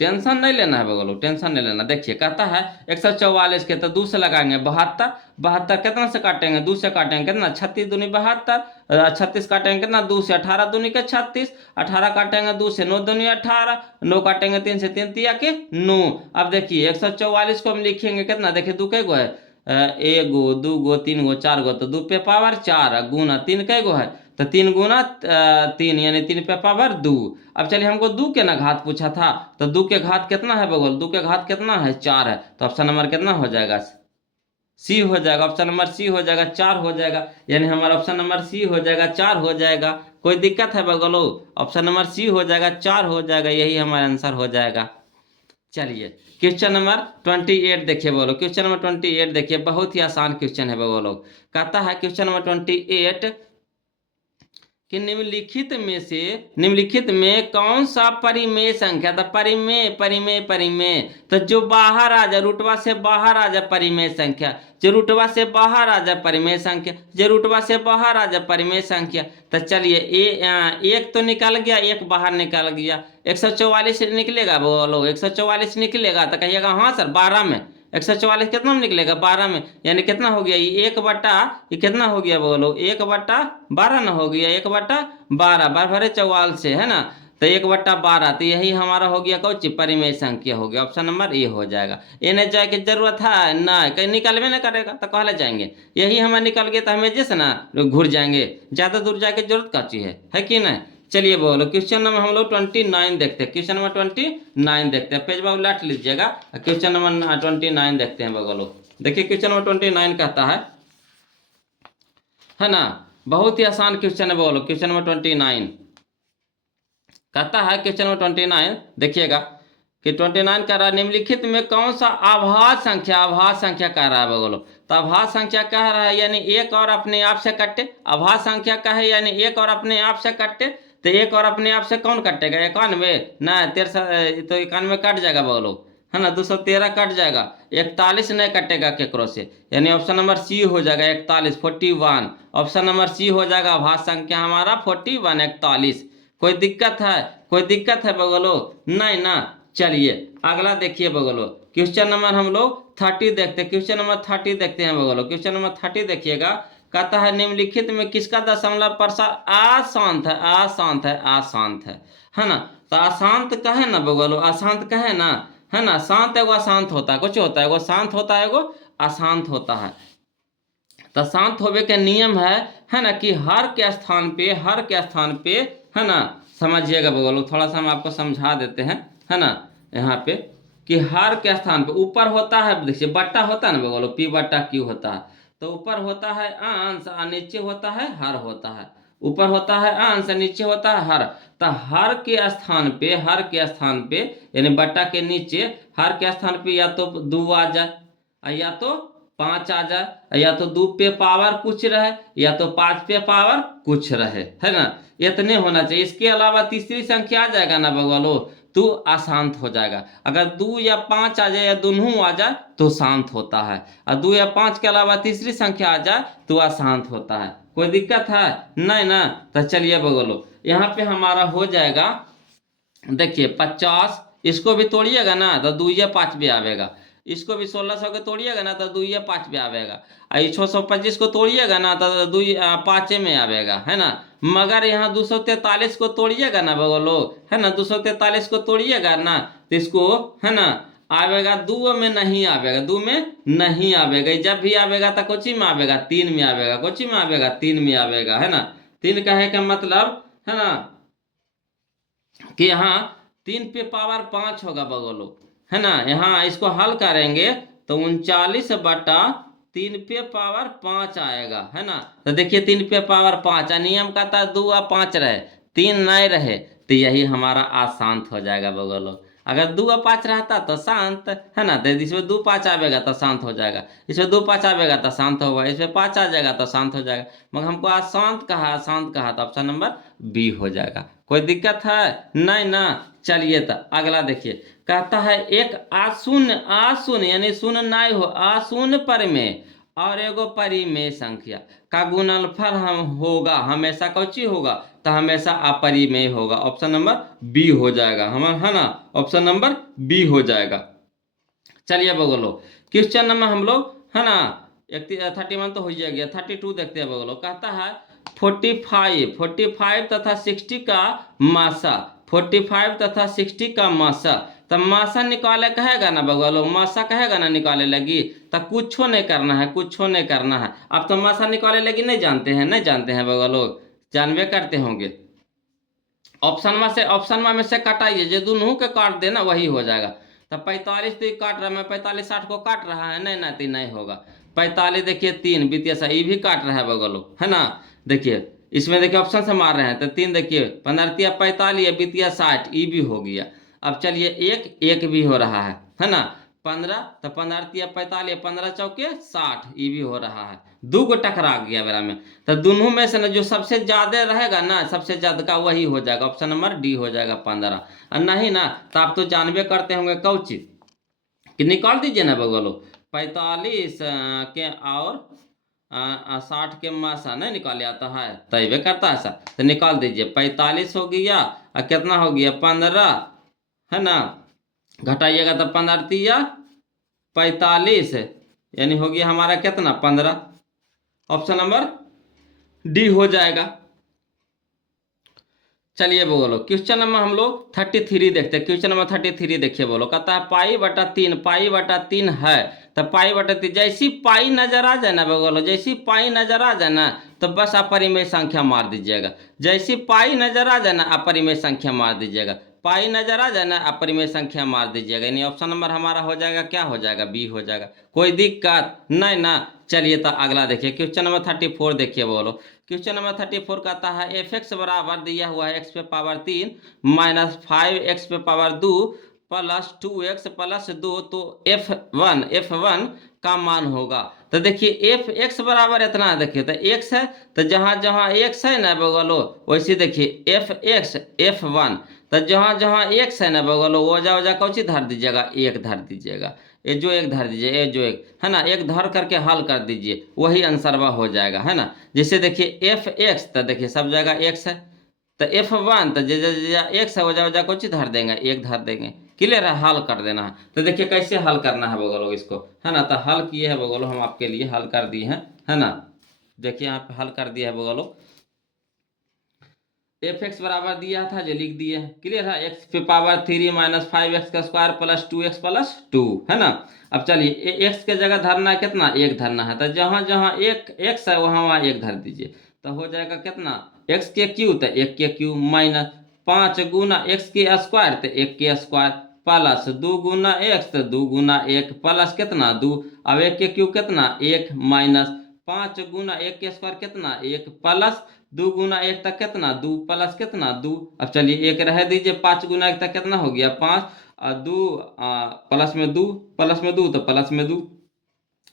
टेंशन नहीं लेना है बगलो, टेंशन नहीं लेना। देखिए कहता है 144 के तो 2 से लगाएंगे 72, 72 कितना से काटेंगे 2 से काटेंगे कितना 36 दूनी 72, 36 काटेंगे कितना 2 से 18 दूनी के 36, 18 काटेंगे 2 से 9 दूनी 18, 9 काटेंगे 3 से 3 तिया के 9। अब देखिए 144 को हम लिखेंगे कितना, देखिए 2 कै गो है, 1 गो 2 गो 3 गो 4 गो, तो 2 पे पावर 4 गुना 3 कै गो है, तो 3 गुना 3 यानी 3 पे पावर 2। अब चलिए हमको 2 के ना घात पूछा था, तो 2 के घात कितना है बगल, 2 के घात कितना है 4 है। तो ऑप्शन नंबर कितना हो जाएगा सी हो जाएगा, ऑप्शन नंबर सी हो जाएगा, 4 हो जाएगा। यानी हमारा ऑप्शन नंबर सी हो जाएगा, 4 हो जाएगा। कोई दिक्कत है बगलो, ऑप्शन नंबर सी हो जाएगा, 4 हो जाएगा, यही हमारा आंसर हो जाएगा। चलिए क्वेश्चन नंबर 28 देखिए बोलो, क्वेश्चन नंबर 28 देखिए, बहुत ही आसान क्वेश्चन है बोलो। कहता है क्वेश्चन नंबर 28 कि निम्नलिखित में कौन सा परिमेय संख्या था, परिमेय परिमेय परिमेय, तो जो बाहर आ जाए रूटवा से बाहर आ जाए परिमेय संख्या, जो रूटवा से बाहर आ जाए परिमेय संख्या, जो रूटवा से बाहर आ जाए परिमेय संख्या। तो चलिए एक तो निकल गया, एक बाहर निकल गया, 144 निकलेगा बोलो, 144 निकलेगा। तो कहिएगा हाँ सर 12 में 144 कितना में निकलेगा 12 में, यानी कितना हो गया ये 1/, ये कितना हो गया बोलो 1/12 ना हो गया, 1/12 बार भरे 44 से है ना, तो 1/12। तो यही हमारा हो गया कौन ची परिमेय संख्या हो गया, ऑप्शन नंबर ए हो जाएगा। ए नहीं जाए की जरूरत है ना, कहीं निकलवे ना करेगा तो कहले जाएंगे, यही हमें निकल गया तो हमें जैसे ना घुर जाएंगे, ज्यादा दूर जाके जरूरत का चीज है कि नहीं। चलिए बोलो क्वेश्चन नंबर हम लोग 29 देखते हैं, क्वेश्चन नंबर 29 देखते हैं, पेज बाबू लाट लीजिएगा, क्वेश्चन नंबर 29 देखते हैं बगलो। देखिए क्वेश्चन नंबर 29 कहता है ना, बहुत ही आसान क्वेश्चन है बोलो। क्वेश्चन नंबर 29 कहता है, क्वेश्चन नंबर 29 देखिएगा कि 29 कह रहा है निम्नलिखित में कौन सा आभाज्य संख्या कह रहा है बोलो। तो आभाज्य संख्या कह रहा है यानी एक और अपने आप से कटे, आभाज्य संख्या कहे यानी एक और अपने आप से कटे। तो एक और अपने आप से कौन कटेगा 91 ना 13, तो 91 कट जाएगा बोलो है ना, 213 कट जाएगा, 41 नहीं कटेगा केकरो से, यानी ऑप्शन नंबर सी हो जाएगा 41 41। ऑप्शन नंबर सी हो जाएगा आभाज्य संख्या हमारा 41 41। कोई दिक्कत है, कोई दिक्कत है बगलो नहीं ना। चलिए अगला देखिए बगलो, क्वेश्चन नंबर हम लोग 30 देखते हैं, क्वेश्चन नंबर 30 देखते हैं बगलो। क्वेश्चन नंबर 30 देखिएगा, कहता है निम्नलिखित में किसका दशमलव प्रसार अशांत है, अशांत है, अशांत है ना। तो अशांत कहे ना बगलो, अशांत कहे ना है ना, शांत एगो अशांत होता है, कुछ होता है एगो शांत होता है एगो अशांत होता है। तो शांत होवे के नियम है ना कि हर के स्थान पे है ना, समझिएगा बगलो, थोड़ा सा हम आपको समझा देते हैं है ना। यहाँ पे कि हर के स्थान पे ऊपर होता है, देखिए बट्टा होता है ना बगलो, P/Q होता है, तो ऊपर होता है अंश और नीचे होता है हर होता है, ऊपर होता है अंश नीचे होता है हर। तो हर के स्थान पे यानी बट्टा के नीचे हर के स्थान पे या तो 2 आ जाए या तो 5 आ जाए, या तो 2 पे पावर कुछ रहे या तो 5 पे पावर कुछ रहे है ना, इतने होना चाहिए। इसके अलावा तीसरी संख्या आ जाएगा ना बगलो तो अशांत हो जाएगा। अगर 2 या 5 आ जाए या दोनों आ जाए तो शांत होता है, और 2 या 5 के अलावा तीसरी संख्या आ जाए तो अशांत होता है। कोई दिक्कत है नहीं ना। तो चलिए बगलो यहाँ पे हमारा हो जाएगा, देखिए 50, इसको भी तोड़िएगा ना तो 2 या 5 भी आवेगा, इसको भी 1600 के तोड़िएगा ना तो 2 या 5 पे आवेगा। और ये 625 को तोड़िएगा ना तो 2 5 में आवेगा, है ना। मगर यहाँ 243 को तोड़िएगा ना बगल लोग, है ना, 243 को तोड़िएगा ना तो इसको, है ना, आवेगा 2 में नहीं आवेगा, 2 में नहीं आवेगा। जब भी आवेगा तो कोची में आवेगा, 3 में आवेगा, कोची में आवेगा, 3 में आवेगा, है ना। 3 कहे का मतलब, है ना, कि यहाँ 3 पे पावर 5 होगा बगलो, है ना। यहाँ इसको हल करेंगे तो 39/3 पे पावर 5 आएगा, है ना। तो देखिए 3 पे पावर 5, नियम का था 2 और 5 रहे, 3 नहीं रहे, तो यही हमारा अशांत हो जाएगा बगलो। अगर 2 और 5 रहता तो शांत, है ना। तो इसमें 2 5 आवेगा तो शांत हो जाएगा, इसमें 2 5 आवेगा तो शांत होगा, इसमें 5 आ जाएगा तो शांत हो जाएगा। मगर हमको अशांत कहा, अशांत कहा, तो ऑप्शन नंबर बी हो जाएगा। कोई दिक्कत है नहीं ना। चलिए तो अगला देखिए, कहता है एक आशून्य, आशून्य यानी शून्य नहीं हो, आशून्य परिमेय और एगो परिमेय संख्या का गुणनफल हम होगा हमेशा कौची होगा, तो हमेशा अपरिमेय होगा। ऑप्शन नंबर बी हो जाएगा हमारा, है ना, ऑप्शन नंबर बी हो जाएगा। चलिए बगलो क्वेश्चन नंबर हम लोग, है ना, 31 तो हो गया, 32 देखते हैं बगलो। कहता है 45 तथा 60 का मासा, 45 तथा 60 का मासा, तो मासा निकाले कहेगा ना बगलो, मासा कहेगा ना निकाले लगी, तो कुछो नहीं करना है, कुछो नहीं करना है। अब तो मासा निकाले लगी नहीं जानते हैं, नहीं जानते हैं बगलो, जानवे करते होंगे। ऑप्शन में से कटाइए, जो दोनों के काट देना वही हो जाएगा। तो 45 तो ये काट रहा है, मैं 45 60 को काट रहा है, नहीं नाती नहीं होगा। 45 देखिए 3 बीतिया सा ये भी काट रहा है बगलो, है ना। देखिए इसमें देखिए ऑप्शन से मार रहे हैं तो 3 देखिए 15 45 बीतिया 60 ये भी हो गया। अब चलिए एक भी हो रहा है ना। 15 तो 15 45 15 चौके 60 ये भी हो रहा है, 2 को टकरा गया मेरा में। तो दोनों में से ना जो सबसे ज्यादा रहेगा ना, सबसे ज्यादा का वही हो जाएगा, ऑप्शन नंबर डी हो जाएगा 15। और नहीं ना तो आप तो जानबे करते होंगे कौची कि निकाल दीजिए ना बगलो, 45 के और 60 के मासा नहीं निकाले आता है, तैबे करता है ऐसा, तो निकाल दीजिए। 45 हो गया और कितना हो गया 15, है ना, घटाइएगा तो 15 45 यानी हो गया हमारा कितना 15, ऑप्शन नंबर डी हो जाएगा। चलिए बोलो क्वेश्चन नंबर हम लोग 33 देखते हैं। क्वेश्चन नंबर 33 देखिए बोलो, कहता है पाई/3 है, तो पाई/3 जैसी पाई नजर आ जाए ना बोलो, जैसी पाई नजर आ जाए ना तो बस अपरिमेय संख्या मार दीजिएगा। जैसी पाई नजर आ जाए ना अपरिमेय संख्या मार दीजिएगा, पाई नजर आ जाए ना अपरिमेय संख्या मार दीजिएगा। यानी ऑप्शन नंबर हमारा हो जाएगा, क्या हो जाएगा, बी हो जाएगा। कोई दिक्कत नहीं ना। चलिए तो अगला देखिए क्वेश्चन नंबर 34 देखिए बोलो। क्वेश्चन नंबर 34 कहता है एफ एक्स बराबर दिया हुआ है एक्स पे पावर 3 माइनस 5 एक्स पे पावर 2 प्लस 2x प्लस 2, तो F1 का मान होगा। तो देखिए एफ एक्स बराबर इतना है, देखिए तो x है, तो जहां जहां x है ना बगलो वैसे देखिए एफ एक्स F1, तो जहां जहां x है ना बगलो वो जा कौची धर दीजिएगा, एक धर दीजिएगा, ये जो एक धर दीजिए, ये जो एक है ना, एक धर करके हल कर दीजिए, वही आंसरवा हो जाएगा, है ना। जैसे देखिए एफ एक्स, तो देखिए सब जगह एक्स है, तो F1 तो एक्स है वजह कुछ धर देंगे, एक धर देंगे, क्लियर है, हल कर देना है। तो देखिए कैसे हल करना है बगलो इसको, है ना। तो हल किए है बगलो, हम आपके लिए हल कर दिए हैं, है ना। देखिए यहाँ पे हल कर दिया है बगलो, एफ एक्स बराबर दिया था जो लिख दिए, क्लियर है, एक्स पे पावर 3 माइनस 5x का स्क्वायर प्लस 2x प्लस 2, है ना। अब चलिए एक्स के जगह धरना है कितना, एक धरना है, तो जहां जहां एक एक्स है वहां वहां एक धर दीजिए, तो हो जाएगा कितना एक्स के क्यू, तो 1 के क्यू माइनस 5 गुना एक्स के स्क्वायर, तो 1 के स्क्वायर प्लस 2 गुना एक्स, तो 2 गुना 1 प्लस कितना 2, अब 1 के क्यू कितना 1 माइनस 5 गुना 1 के स्क्वायर कितना 1 प्लस 2 गुना 1 तक कितना 2 प्लस कितना 2। अब चलिए एक रह दीजिए, 5 गुना 1 तक कितना हो गया 5 और 2 प्लस में 2 प्लस में 2 तो प्लस में 2।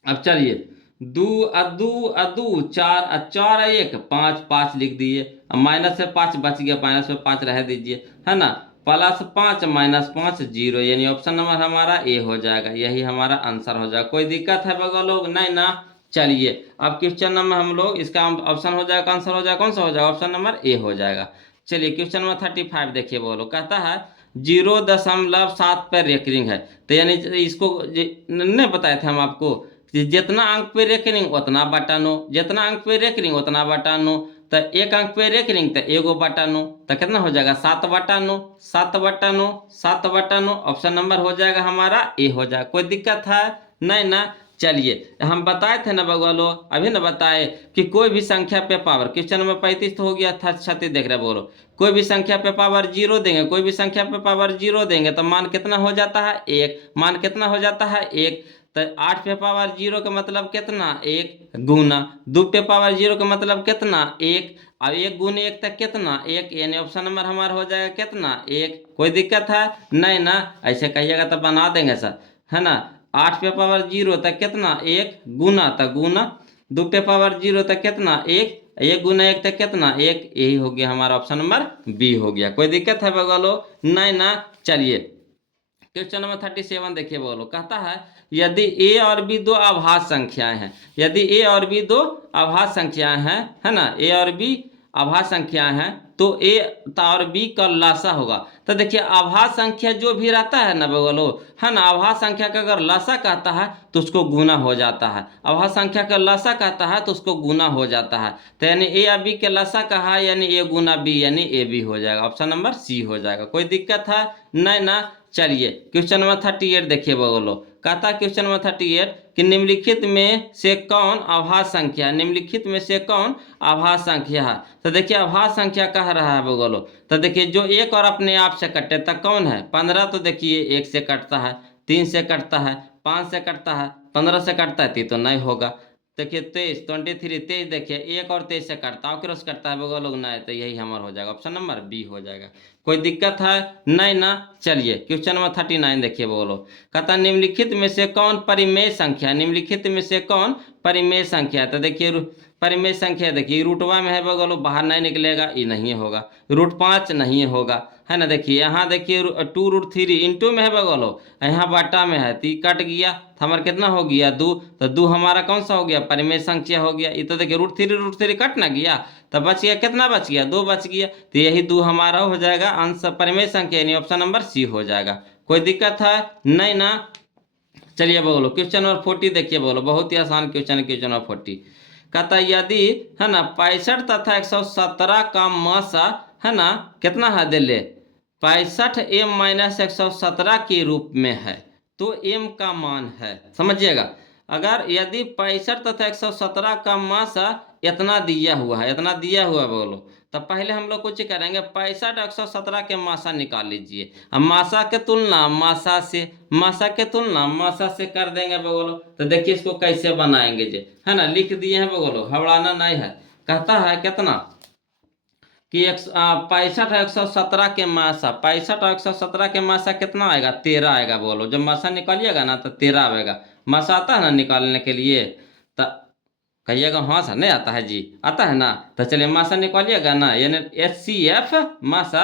अब चलिए 2 और 2 और 2 4 और 4 और 1 5 5 लिख दिए, माइनस से 5 बच गया, माइनस में 5 रह दीजिए, है ना, प्लस 5 माइनस 5 0, यानी ऑप्शन नंबर हमारा ए हो जाएगा, यही हमारा आंसर हो जाएगा। कोई दिक्कत है बगल लोग, नहीं ना। चलिए अब क्वेश्चन नंबर हम लोग इसका ऑप्शन हो जाएगा, आंसर हो जाएगा, कौन सा हो जाएगा, ऑप्शन नंबर ए हो जाएगा। चलिए क्वेश्चन नंबर 35 देखिए बोलो, कहता है 0.7 पर रेकरिंग है। तो यानी इसको नहीं बताए थे हम आपको कि जितना अंक पे रेकरिंग उतना बटा 9, जितना अंक पे रेकरिंग उतना बटा 9। तो एक अंक पे रेकरिंग तो एगो बटा 9, तो कितना हो जाएगा 7/9, 7/9, 7/9। ऑप्शन नंबर हो जाएगा हमारा ए हो जाएगा। कोई दिक्कत है नहीं ना। चलिए हम बताए थे ना बगवालो, अभी ना बताए कि कोई भी संख्या पे पावर, क्वेश्चन नंबर 35 तो हो गया था, 36 देख रहे बोलो। कोई भी संख्या पे पावर 0 देंगे, कोई भी संख्या पे पावर 0 देंगे तो मान कितना हो जाता है 1, मान कितना हो जाता है 1। तो 8 पे पावर 0 का मतलब कितना 1 गुना 2 पे पावर 0 का मतलब कितना 1। अब 1 गुने 1 तक कितना 1, यानी ऑप्शन नंबर हमारा हो जाएगा कितना 1। कोई दिक्कत है नहीं ना। ऐसे कहिएगा तो बना देंगे सर, है ना। 8 पे पावर 0 तक कितना 1 गुना, तक गुना 2 पे पावर 0 तक कितना 1, 1 गुना 1 तक कितना 1। यही हो गया हमारा ऑप्शन नंबर बी हो गया। कोई दिक्कत है बगलो नहीं ना। चलिए क्वेश्चन नंबर 37 देखिए बोलो, कहता है यदि ए और बी दो अभाज्य संख्याएं हैं, यदि ए और बी दो अभाज्य संख्याएं हैं, है ना, ए और बी अभाज्य संख्याएं हैं तो ए और बी का लासा होगा। तो देखिए अभाज्य संख्या जो भी रहता है ना बोलो, है ना, अभाज्य संख्या का अगर लासा कहता है तो उसको गुना हो जाता है, अभाज्य संख्या का लासा कहता है तो उसको गुना हो जाता है। तो यानी ए या बी के लासा कहा है यानी ए गुना बी यानी ए बी हो जाएगा। ऑप्शन नंबर सी हो जाएगा। कोई दिक्कत है नहीं ना। चलिए क्वेश्चन नंबर 38 देखिए बोलो, कहता क्वेश्चन नंबर 38 कि निम्नलिखित में से कौन अभाज्य संख्या, निम्नलिखित में से कौन अभाज्य संख्या है। तो देखिए अभाज्य संख्या कह रहा है बोलो, तो देखिए जो एक और अपने आप से कटे तक कौन है 15। तो देखिए 1 से कटता है, 3 से कटता है, 5 से कटता है, 15 से कटता है, तो नहीं होगा। देखिए 23, 23, 23 देखिए 1 और 23 से कटता है, क्रॉस करता है बगल लोग नहीं, तो यही हमारा हो जाएगा ऑप्शन नंबर बी हो जाएगा। कोई दिक्कत है नहीं ना। चलिए क्वेश्चन नंबर 39 देखिए बोलो, कहता निम्नलिखित में से कौन परिमेय संख्या, निम्नलिखित में से कौन परिमेय संख्या। तो देखिए परिमेय संख्या देखिए रूटवा में है बगलो, बाहर नहीं निकलेगा, ये नहीं होगा। √5 नहीं होगा, है ना। देखिए यहाँ देखिए 2√3 इंटू में है बगलो, यहाँ बटा में है, तो कट गया, तो हमारा कितना हो गया 2। तो 2 हमारा कौन सा हो गया परिमेय संख्या हो गया। ये तो देखिए √3 कट ना गया, तो बच गया कितना बच गया 2 बच गया। तो यही 2 हमारा हो जाएगा आंसर परिमेय संख्या, यानी ऑप्शन नंबर सी हो जाएगा। कोई दिक्कत है नहीं ना। चलिए बोलो क्वेश्चन नंबर 40 देखिए बोलो, बहुत ही आसान क्वेश्चन है क्वेश्चन नंबर 40। कहता यदि, है ना, 65 तथा 117 का मासा, है ना, कितना है दे ले 65 m-117 के रूप में है, तो m का मान है, समझिएगा। अगर यदि 65 तथा 117 का मासा इतना दिया हुआ है, इतना दिया हुआ है बोलो, तब पहले हम लोग कुछ करेंगे 65 117 के मासा निकाल लीजिए। अब मासा के तुलना मासा से, मासा के तुलना मासा से कर देंगे बोलो। तो देखिए इसको कैसे बनाएंगे जे, है ना, लिख दिए हैं बोलो, घबराना नहीं है। कहता है कितना कि 65 और 117 के मासा, 65 और 117 के मासा कितना आएगा 13 आएगा बोलो। जब मासा निकालिएगा ना तो 13 आएगा। मासा आता है ना निकालने के लिए, तो कहिएगा हाँ सर नहीं आता है जी, आता है ना। तो चलिए मासा निकालिएगा ना, यानी HCF मासा,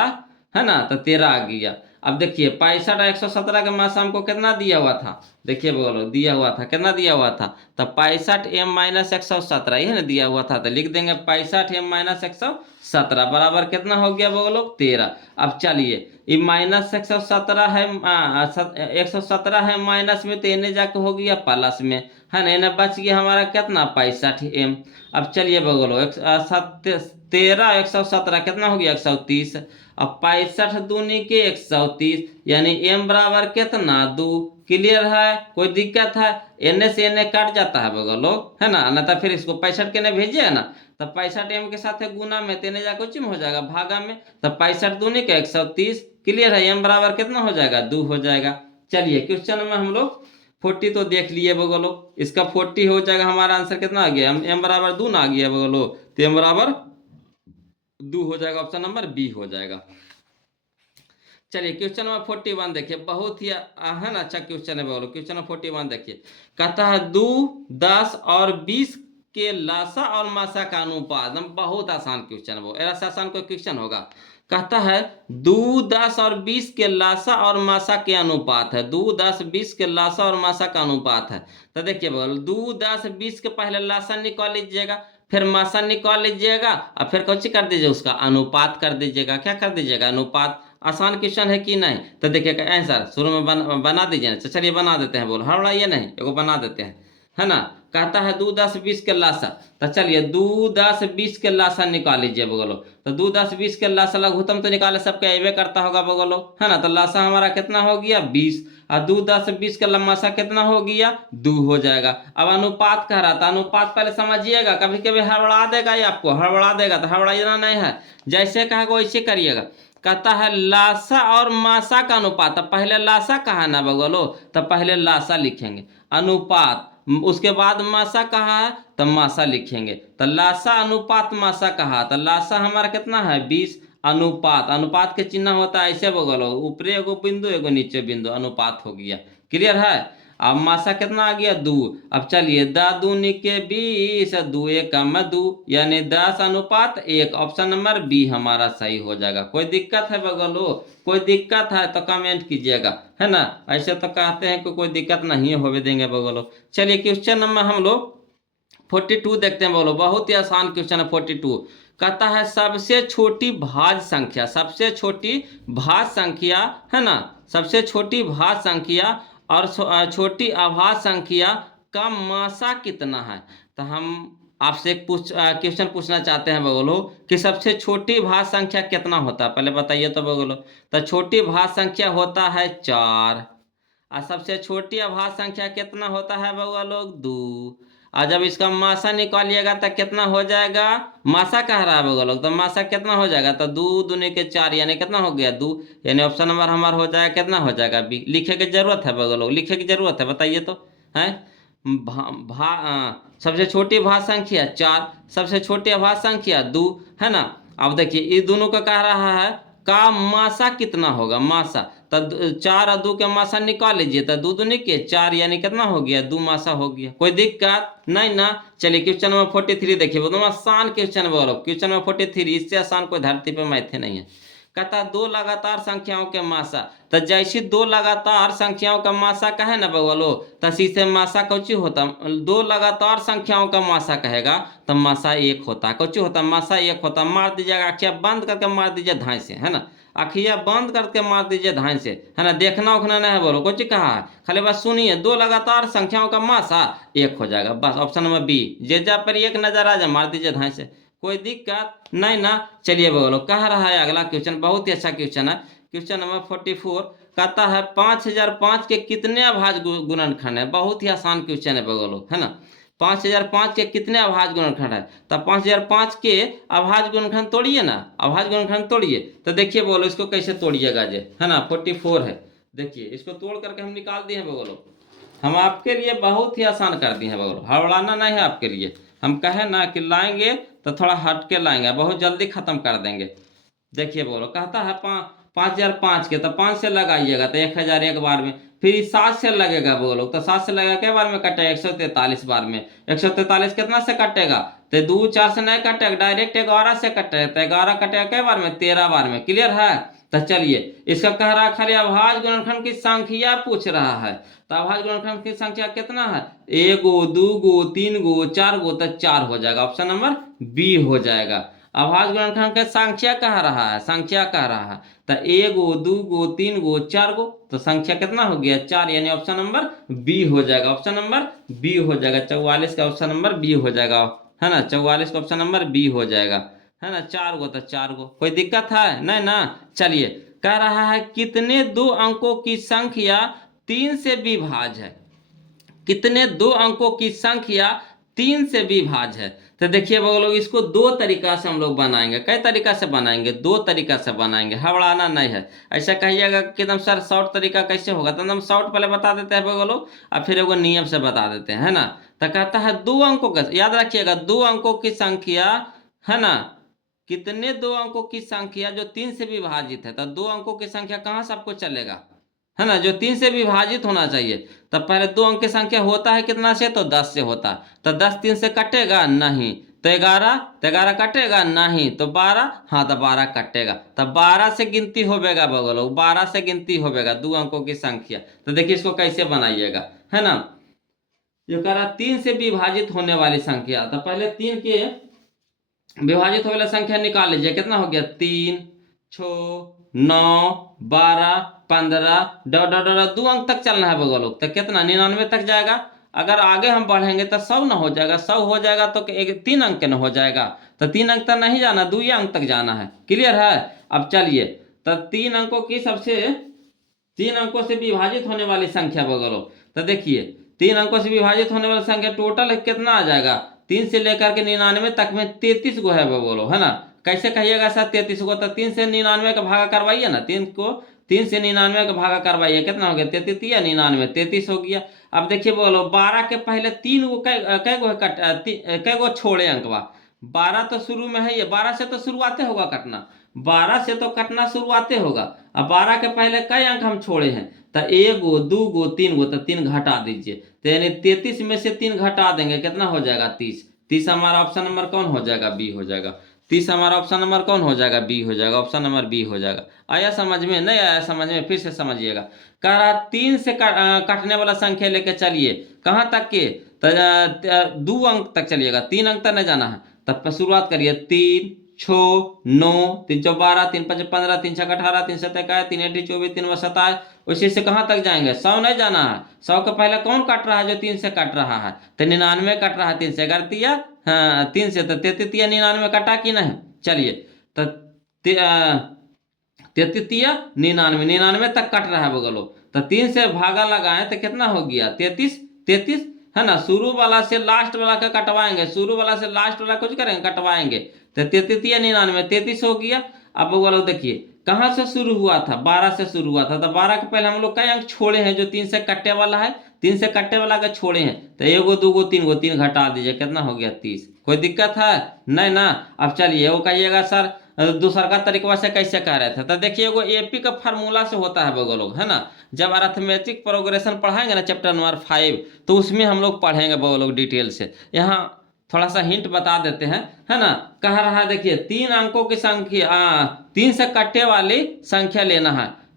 है ना, तो 13 आ गया। अब देखिए 65 और 117 का मासा हमको कितना दिया हुआ था, देखिए बोलो दिया हुआ था, कितना दिया हुआ था, तो 65 m-117 ये ना दिया हुआ था, तो लिख देंगे 65 m-117 बराबर कितना हो गया बोलो 13। अब चलिए ये -117 है, 117 है माइनस में, तो इन्हें जाके हो गया प्लस में, है ना, इन्हें बच गया हमारा कितना 65 m। अब चलिए बोलो 13 117 कितना हो गया 130। अब 65 दूनी के 130, यानी m बराबर कितना 2। क्लियर है कोई दिक्कत है। एने से एने कट जाता है बगलो, है ना, न तो फिर इसको 65 के ने भेजिए ना, तो 65 m के साथ गुना में तेने जाकर चिम हो जाएगा भागा में, तो 65 दूनी के 130। क्लियर है, m बराबर कितना हो जाएगा 2 हो जाएगा। चलिए क्वेश्चन में हम लोग 40 तो देख लिए बगलो, इसका 40 हो जाएगा। हमारा आंसर कितना आ गया m बराबर 2 ना आ गया बगलो, तो m बराबर 2 हो जाएगा, ऑप्शन नंबर बी हो जाएगा। चलिए क्वेश्चन नंबर 41 देखिए, बहुत ही है ना अच्छा क्वेश्चन है बोलो। क्वेश्चन नंबर 41 देखिए, कहता है 2, 10 और 20 के लासा और मासा का अनुपात। बहुत आसान क्वेश्चन है वो, ऐसा आसान कोई क्वेश्चन होगा। कहता है 2, 10 और 20 के लासा और मासा के अनुपात है, 2, 10, 20 के लासा और मासा का अनुपात है। तो देखिए बोल 2, 10, 20 के पहले लासा निकाल लीजिएगा, फिर मासा निकाल लीजिएगा और फिर कौन सी कर दीजिए, उसका अनुपात कर दीजिएगा। क्या कर दीजिएगा, अनुपात। आसान क्वेश्चन है कि नहीं? तो देखिएगा आंसर शुरू में बना दीजिए ना। चलिए बना देते हैं, बोलो हड़बड़ाइए नहीं, एगो बना देते हैं, है ना। कहता है 2 10 20 के लासा। तो चलिए 2 10 20 के लासा निकाल लीजिए बगलो। तो 2 10 20 के लासा लघुत्तम तो निकाले सबके अबे करता होगा बगलो, है ना। तो लासा हमारा कितना हो गया 20, और 2 10 20 का लम्बासा कितना हो गया 2 हो जाएगा। अब अनुपात कह रहा था, अनुपात पहले समझिएगा, कभी कभी हड़बड़ा देगा ये आपको, हड़बड़ा देगा तो हड़बड़ाना नहीं है, जैसे कहेगा वैसे करिएगा। कहता है लासा और मासा का अनुपात। अब पहले लासा कहा ना बगलो, तो पहले लासा लिखेंगे, अनुपात, उसके बाद मासा कहा है तो मासा लिखेंगे। तो लासा अनुपात मासा कहा, तो लासा हमारा कितना है 20, अनुपात, अनुपात के चिन्ह होता है ऐसे बगलो, ऊपरे एगो बिंदु एगो नीचे बिंदु, अनुपात हो गया। क्लियर है। अब मासा कितना आ गया 2। अब चलिए 10 दूनी के 20, 2 एकम 2, यानी 10 अनुपात 1। ऑप्शन नंबर बी हमारा सही हो जाएगा। कोई दिक्कत है बगलो, कोई दिक्कत है तो कमेंट कीजिएगा, है ना। ऐसे तो कहते हैं कि कोई दिक्कत नहीं होवे देंगे बगलो। चलिए क्वेश्चन नंबर हम लोग 42 देखते हैं बोलो, बहुत ही आसान क्वेश्चन है 42। कहता है सबसे छोटी भाज्य संख्या, सबसे छोटी भाज्य संख्या, है ना, सबसे छोटी भाज्य संख्या और छोटी अभाज्य संख्या का मासा कितना है। तो हम आपसे एक क्वेश्चन पूछना चाहते हैं बगलो कि सबसे छोटी भाज्य संख्या कितना होता है, पहले बताइए तो बगलो। तो छोटी भाज्य संख्या होता है 4, और सबसे छोटी अभाज्य संख्या कितना होता है बउआ लोग 2। और जब इसका मासा निकालिएगा तो कितना हो जाएगा, मासा कह रहा है बउआ लोग, तो मासा कितना हो जाएगा, तो 2 दूनी के 4 यानी कितना हो गया 2, यानी ऑप्शन नंबर हमारा हो जाएगा कितना हो जाएगा बी। लिखे की जरूरत है बउआ लोग, लिखे की जरूरत है, बताइए तो है। सबसे छोटी भाज्य संख्या 4, सबसे छोटी अभाज्य संख्या 2, है ना। अब देखिए इस दोनों का कह रहा है का मासा कितना होगा, मासा। तो 4 और 2 के मासा निकाल लीजिए, तो 2 दूनी के 4 यानी कितना हो गया 2 मासा हो गया। कोई दिक्कत नहीं ना। चलिए क्वेश्चन नंबर 43 देखिए, बहुत आसान क्वेश्चन बोलो, क्वेश्चन नंबर 43, इससे आसान कोई धरती पे मैथे नहीं है। कहता 2 लगातार संख्याओं के मासा। तो जैसी 2 लगातार संख्याओं का मासा कहे ना बगलो, तसी से मासा कौची होता, 2 लगातार संख्याओं का मासा कहेगा तो मासा 1 होता, कौची होता मासा 1 होता। मार दीजिएगा, आखिया बंद करके मार दीजिए धाई से, है ना, आखिया बंद करके मार दीजिए धाई से, है ना। देखना उखना नहीं है बोलो, कौची कहा है, खाली बस सुनिए, 2 लगातार संख्याओं का मासा 1 हो जाएगा, बस ऑप्शन नंबर बी। जे जा पर 1 नजर आ जाए मार दीजिए धाई से, कोई दिक्कत नहीं ना। चलिए बोलो, कह रहा है अगला क्वेश्चन, बहुत ही अच्छा क्वेश्चन है, क्वेश्चन नंबर 44। कहता है 5005 के कितने अभाज्य गुणनखंड है। बहुत ही आसान क्वेश्चन है बोलो, है ना। 5005 के कितने अभाज्य गुणनखंड है। तो 5005 के अभाज्य गुणनखंड तोड़िए ना, अभाज्य गुणनखंड तोड़िए। तो देखिए बोलो इसको कैसे तोड़िएगा जे, है ना। 44 है, देखिए इसको तोड़ करके हम निकाल दिए हैं बोलो। हम आपके लिए बहुत ही आसान कर दिए हैं बगल, हड़बड़ाना नहीं है आपके लिए। हम कहे ना कि लाएंगे तो थोड़ा हट के लाएंगे, बहुत जल्दी खत्म कर देंगे। देखिए बोलो, कहता है 5005 के, तो 5 से लगाइएगा तो 1000 एक बार में, फिर 7 से लगेगा बोलो, तो 7 से लगेगा क्या बार में कटेगा 143 बार में। 143 कितना से कटेगा, तो 2 4 से नहीं कटेगा, डायरेक्ट 11 से कटेगा, तो 11 कटेगा क्या बार में 13 बार में। क्लियर है। तो चलिए इसका कह रहा है खाली अभाज्य गुणनखंड की संख्या पूछ रहा है। तो अभाज्य गुणनखंड की संख्या कितना है, 1 2 3 4, तो 4 हो जाएगा, ऑप्शन नंबर बी हो जाएगा। अभाज्य गुणनखंड की संख्या कह रहा है, संख्या कह रहा है, तो 1 2 3 4, तो संख्या कितना हो गया 4, यानी ऑप्शन नंबर बी हो जाएगा, ऑप्शन नंबर बी हो जाएगा। 44 का ऑप्शन नंबर बी हो जाएगा, है ना। 44 का ऑप्शन नंबर बी हो जाएगा, है ना। 4 तो 4, कोई दिक्कत है नहीं ना। चलिए कह रहा है कितने 2 अंकों की संख्या 3 से विभाज्य है, कितने 2 अंकों की संख्या 3 से विभाज्य है। तो देखिए लोग इसको 2 तरीका से हम लोग बनाएंगे। कई तरीका से बनाएंगे, 2 तरीका से बनाएंगे, हड़बड़ाना नहीं है। ऐसा कहिएगा कि एकदम सर शॉर्ट तरीका कैसे होगा, तो एकदम शॉर्ट पहले बता देते हैं लोग, और फिर एगो नियम से बता देते हैं, है ना। तो कहता है 2 अंकों का, याद रखिएगा 2 अंकों की संख्या, है ना, कितने 2 अंकों की संख्या जो 3 से विभाजित है। तो 2 अंकों की संख्या कहाँ से आपको चलेगा, है ना, जो 3 से विभाजित होना चाहिए। तब पहले 2 अंक की संख्या होता है कितना से, तो 10 से होता है। तो 10 3 से कटेगा नहीं, तो 11, तो 11 कटेगा नहीं, तो 12, हाँ तो 12 कटेगा। तो 12 से गिनती होवेगा बगलो, 12 से गिनती होवेगा 2 अंकों की संख्या। तो देखिए इसको कैसे बनाइएगा, है ना। जो कह रहा 3 से विभाजित होने वाली संख्या, तो पहले 3 के विभाजित होने वाला संख्या निकाल लीजिए, कितना हो गया 3, 6, 9, 12, 15 दो अंक तक चलना है बगल लोग, तो कितना 99 तक जाएगा। अगर आगे हम बढ़ेंगे तो 100 ना हो जाएगा, 100 हो जाएगा तो एक 3 अंक न हो जाएगा, तो 3 अंक तक नहीं जाना, 2 अंक तक जाना है। क्लियर है। अब चलिए, तो 3 अंकों की सबसे 3 अंकों से विभाजित होने वाली संख्या बगलो, तो देखिए 3 अंकों से विभाजित होने वाली संख्या टोटल कितना आ जाएगा, 3 से लेकर के 99 तक में 33 गो है बगलो, है ना। कैसे कहिएगा सर 33 को, तो 3 से 99 का भागा करवाइए ना, 3 से 99 का भागा करवाइए, कितना हो गया 33 या 99, 33 हो गया। अब देखिए बोलो 12 के पहले 3 गो कै गो कै गो छोड़े अंकवा, 12 तो शुरू में है, ये 12 से तो शुरुआते होगा कटना, 12 से तो कटना शुरुआते होगा। अब 12 के पहले कई अंक हम छोड़े हैं, तो 1 गो 2 गो 3 गो, तो 3 घटा दीजिए, तो यानी 33 में से 3 घटा देंगे, कितना हो जाएगा 30। 30 हमारा ऑप्शन नंबर कौन हो जाएगा, बी हो जाएगा। 30 हमारा ऑप्शन नंबर कौन हो जाएगा, बी हो जाएगा, ऑप्शन नंबर बी हो जाएगा। आया समझ में, नहीं आया समझ में, फिर से समझिएगा। कह रहा 3 से काटने वाला संख्या लेके चलिए, कहाँ तक के, तो 2 अंक तक चलिएगा, 3 अंक तक नहीं जाना है। तब शुरुआत करिए 3, 6, 9, 3 चौ 12, 3 5 15, 3 6 18, 3 7 21, 3 8 24, 3 27, उसी से कहाँ तक जाएंगे, 100 नहीं जाना है। 100 के पहले कौन काट रहा है, जो 3 से काट रहा है, तो 99 काट रहा है 3 से, अगर तिया हाँ 3 से, तो 33 या 99 काटा कि नहीं। चलिए, तो 33 या 99, 99 तक कट रहा है बगलो, तो 3 से भागा लगाएं तो कितना हो गया 33, 33 है ना। शुरू वाला से लास्ट वाला का कटवाएंगे, शुरू वाला से लास्ट वाला कुछ करेंगे कटवाएंगे, तो 33 या 99, 33 हो गया। अब बोलो देखिए कहाँ से शुरू हुआ था, 12 से शुरू हुआ था, तो 12 के पहले हम लोग कई अंक छोड़े हैं, जो 3 से कट्टे वाला है, 3 से कट्टे वाला का छोड़े हैं, तो 1 गो 2 गो 3 गो, 3 घटा दीजिए, कितना हो गया 30। कोई दिक्कत है नहीं ना। अब चलिए वो कहिएगा सर दूसरा का तरीका से कैसे कह रहे थे, तो देखिए वो एपी का फार्मूला से होता है बगल लोग, है ना। जब अर्थमेटिक प्रोग्रेशन पढ़ाएंगे ना चैप्टर नंबर 5, तो उसमें हम लोग पढ़ेंगे बगल लोग डिटेल से। यहाँ थोड़ा सा हिंट बता देते हैं, है ना। कह रहा है देखिए 3 अंकों की संख्या 3 से कट्टे वाली संख्या लेना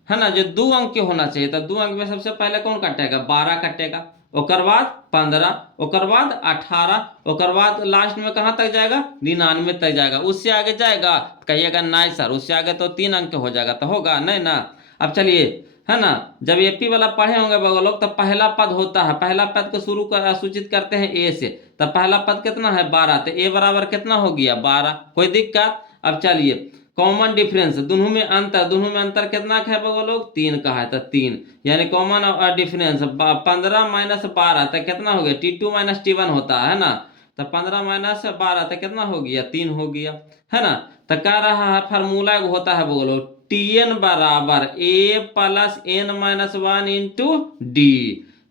है ना, जो 2 अंक के होना चाहिए, तो 2 अंक में सबसे पहले कौन कटेगा, 12 कटेगा, ओकर बाद 15, ओकर बाद 18, ओकर बाद लास्ट में कहाँ तक जाएगा 99 तक जाएगा। उससे आगे जाएगा कहिएगा नहीं सर, उससे आगे तो 3 अंक हो जाएगा, तो होगा नहीं ना। अब चलिए, है ना, जब एपी वाला पढ़े होंगे बगल लोग, तो पहला पद होता है, पहला पद को शुरू कर सूचित करते हैं ए से, तो पहला पद कितना है 12, तो ए बराबर कितना हो गया 12। कोई दिक्कत। अब चलिए कॉमन डिफरेंस, दोनों में अंतर, दोनों में अंतर कितना का है बगल लोग 3 का है, तो 3 यानी कॉमन डिफरेंस 15 माइनस 12, तो कितना हो गया T2 माइनस T1 होता है ना, तो 15 माइनस 12 तो कितना हो गया 3 हो गया, है ना। तो कह रहा है फार्मूला होता है बोलो Tn बराबर a plus n minus 1 into D.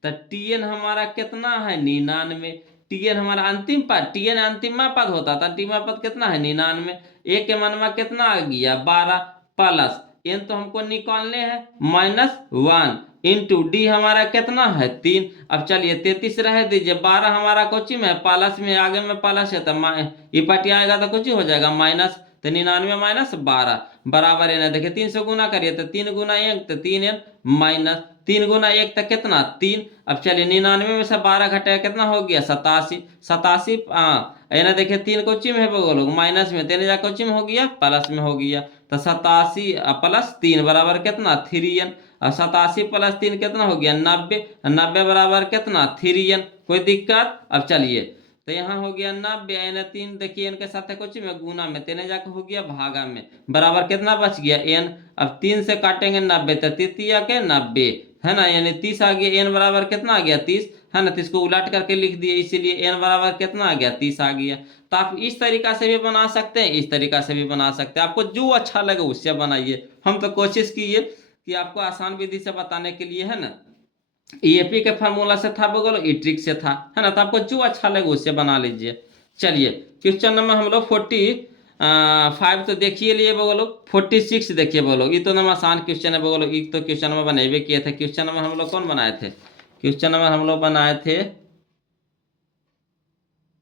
तो Tn हमारा कितना है 99, Tn हमारा अंतिम पद, Tn अंतिम पद होता था, अंतिम पद कितना है 99, a के मान में कितना आ गया 12, प्लस n तो हमको निकालने हैं -1 इंटू डी हमारा कितना है 3। अब चलिए 33 रह दीजिए, 12 हमारा कोची में प्लस में, आगे में प्लस है, तो ये पार्टी आएगा तो कुछ हो जाएगा माइनस, तो 99 माइनस 12 बराबर है ना। देखिए 3 से गुना करिए तो 3 गुना 1, तो 3n माइनस 3 गुना 1 तक कितना 3। अब चलिए 99 में से 12 घटाया कितना हो गया 87, 87 है ना। देखिए 3 कोची में है बोलो माइनस में, 3 जा कोची में हो गया प्लस में हो गया, तो 87 प्लस 3 बराबर कितना 3n, और 87 प्लस 3 कितना हो गया 90, 90 बराबर कितना 3n। कोई दिक्कत। अब चलिए तो यहाँ हो गया 90, यानी 3 देखिए इनके साथ है कुछ में गुना में, 3 जाकर हो गया भागा में, बराबर कितना बच गया n। अब 3 से काटेंगे 90, तो 3 के 90 है ना, यानी 30 आ गया, n बराबर कितना आ गया 30, है ना। तो इसको उलट करके लिख दिए, इसीलिए n बराबर कितना आ गया 30 आ गया। तो आप इस तरीका से भी बना सकते हैं, इस तरीका से भी बना सकते हैं, आपको जो अच्छा लगे उससे बनाइए। हम तो कोशिश किए कि आपको आसान विधि से बताने के लिए, है ना। ईएपी के फार्मूला से था बगलो, ई ट्रिक से था, है ना। तो आपको जो अच्छा लगे उससे बना लीजिए। चलिए क्वेश्चन नंबर हम लोग 45 तो देखिए लिए बगलो, 46 देखिए बगलो, ये तो नंबर आसान क्वेश्चन है बगलो, ये तो क्वेश्चन नंबर बनेबे किए थे। क्वेश्चन नंबर हम लोग कौन बनाए थे, क्वेश्चन नंबर हम लोग बनाए थे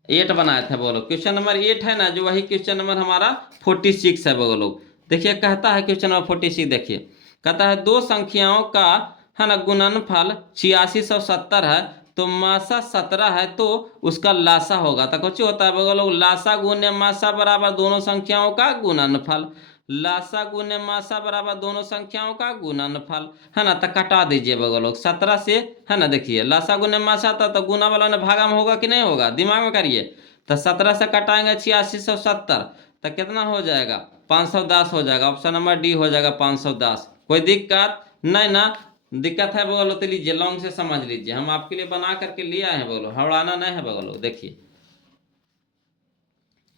8 बनाए थे बोलो। क्वेश्चन नंबर 8 है ना, जो वही क्वेश्चन नंबर हमारा 46 है बोलो। देखिए कहता है क्वेश्चन नंबर 46, देखिए कहता है दो संख्याओं का, है ना, गुणनफल 8670 है, तो मासा 17 है तो उसका लासा होगा। तो कुछ होता है बगल लासा गुने मासा बराबर दोनों संख्याओं का गुणनफल। लासा गुने मासा बराबर दोनों संख्याओं का गुणनफल, है ना। तो कटा दीजिए बगल 17 से, है ना। देखिए लासा गुने मासा था तो गुना वाला ने भागा में होगा कि नहीं होगा, दिमाग में करिए। तो 17 से कटाएंगे 8670, तो कितना हो जाएगा 510 हो जाएगा। ऑप्शन नंबर डी हो जाएगा 510। कोई दिक्कत नहीं ना। दिक्कत है बोलो तो लीजिए लॉन्ग से समझ लीजिए, हम आपके लिए बना करके लिए आए हैं, बोलो हवड़ाना नहीं है बोलो। देखिए,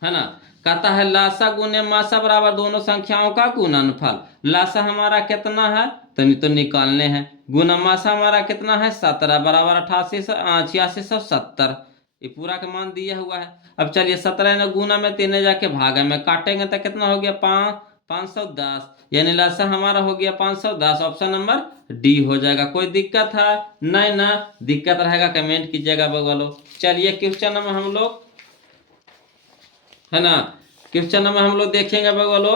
है ना। कहता है लासा गुने मासा बराबर दोनों संख्याओं का गुणनफल। लासा हमारा कितना है तो निकालने हैं। गुना मासा हमारा कितना है 17 बराबर 8670। ये पूरा का मान दिया हुआ है। अब चलिए 17 ने गुना में 3 जाके भागे में काटेंगे तो कितना हो गया 510, यानी लासा हमारा हो गया 510। ऑप्शन नंबर डी हो जाएगा। कोई दिक्कत है नहीं ना। दिक्कत रहेगा कमेंट कीजिएगा बगलो। चलिए क्वेश्चन नंबर हम लोग, है ना, क्वेश्चन नंबर हम लोग देखेंगे बगलो।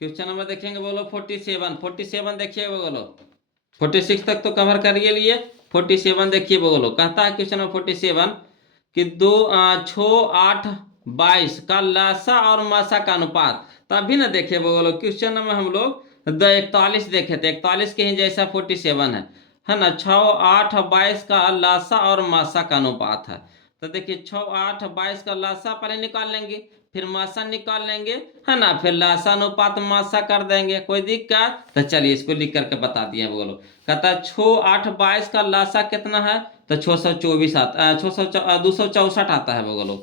क्वेश्चन नंबर देखेंगे बोलो 47 देखिए बगलो। 46 तक तो कवर करिए लिए, 47 देखिए बगलो। कहता है क्वेश्चन नंबर 47 कि 2, 6, 8, 22 का लासा और मासा का अनुपात। तभी ना देखिए बगलो क्वेश्चन नंबर हम लोग 41 देखे थे, 41 के ही जैसा 47 है ना। 6, 8, 22 का लासा और मासा का अनुपात है। तो देखिए 6, 8, 22 का लासा पहले निकाल लेंगे, फिर मासा निकाल लेंगे, है ना, फिर लासा अनुपात मासा कर देंगे। कोई दिक्कत? तो चलिए इसको लिख करके बता दिए बोलो। कहता है 6, 8, 22 का लासा कितना है तो 624 आता, 264 आता है बोलो।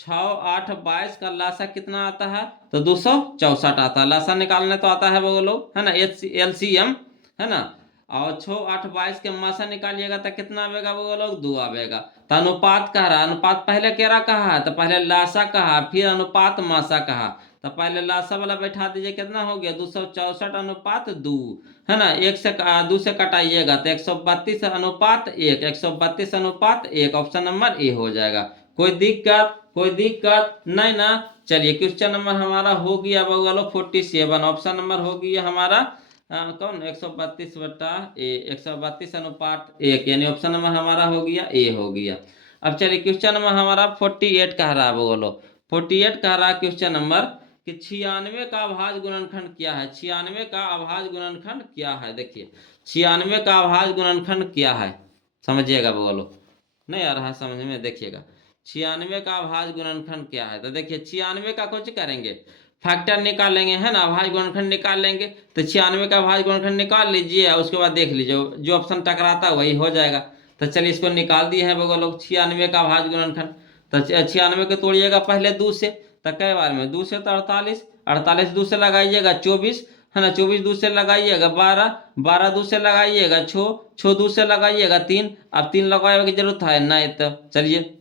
6, 8, 22 का लासा कितना आता है तो 264 आता है। लासा निकालने तो आता है बोलो, है ना, LCM, है ना। और 6, 8, 22 के मासा निकालिएगा तो कितना आवेगा बोलो 2 आवेगा। तो अनुपात कह रहा है, अनुपात पहले केरा कहा है तो पहले लासा कहा, फिर अनुपात मासा कहा। तो पहले लासा वाला बैठा दीजिए, कितना हो गया 264 अनुपात 2, है ना। 2 से कटाइएगा तो 132 अनुपात 1, 132 अनुपात 1। ऑप्शन नंबर ए हो जाएगा। कोई दिक्कत? कोई दिक्कत नहीं ना। चलिए क्वेश्चन नंबर हमारा हो गया बगलो 47। ऑप्शन नंबर हो गया हमारा कौन 132/ए, 132 अनुपात 1, यानी ऑप्शन नंबर हमारा हो गया ए हो गया। अब चलिए क्वेश्चन नंबर हमारा 48 कह रहा है बोलो। 48 कह रहा है क्वेश्चन नंबर कि 96 का अभाज्य गुणनखंड क्या है। 96 का अभाज्य गुणनखंड क्या है। देखिए 96 का अभाज्य गुणनखंड क्या है, समझिएगा बोलो। नहीं आ रहा है समझ में, देखिएगा 96 का अभाज्य गुणनखंड क्या है। तो देखिए 96 का कुछ करेंगे फैक्टर निकाल लेंगे, है ना, अभाज्य गुणनखंड निकाल लेंगे। तो 96 का अभाज्य गुणनखंड निकाल लीजिए, उसके बाद देख लीजिए जो ऑप्शन टकराता है वही हो जाएगा। तो चलिए इसको निकाल दिए हैं बगल लोग 96 का अभाज्य गुणनखंड। तो 96 को तोड़िएगा पहले 2 से, तो कई बार में 2 से तो 48, 48 2 से लगाइएगा 24, है ना, 24 2 से लगाइएगा 12, 12 2 से लगाइएगा 6, 6 2 से लगाइएगा 3। अब 3 लगाने की जरूरत है नहीं, तो चलिए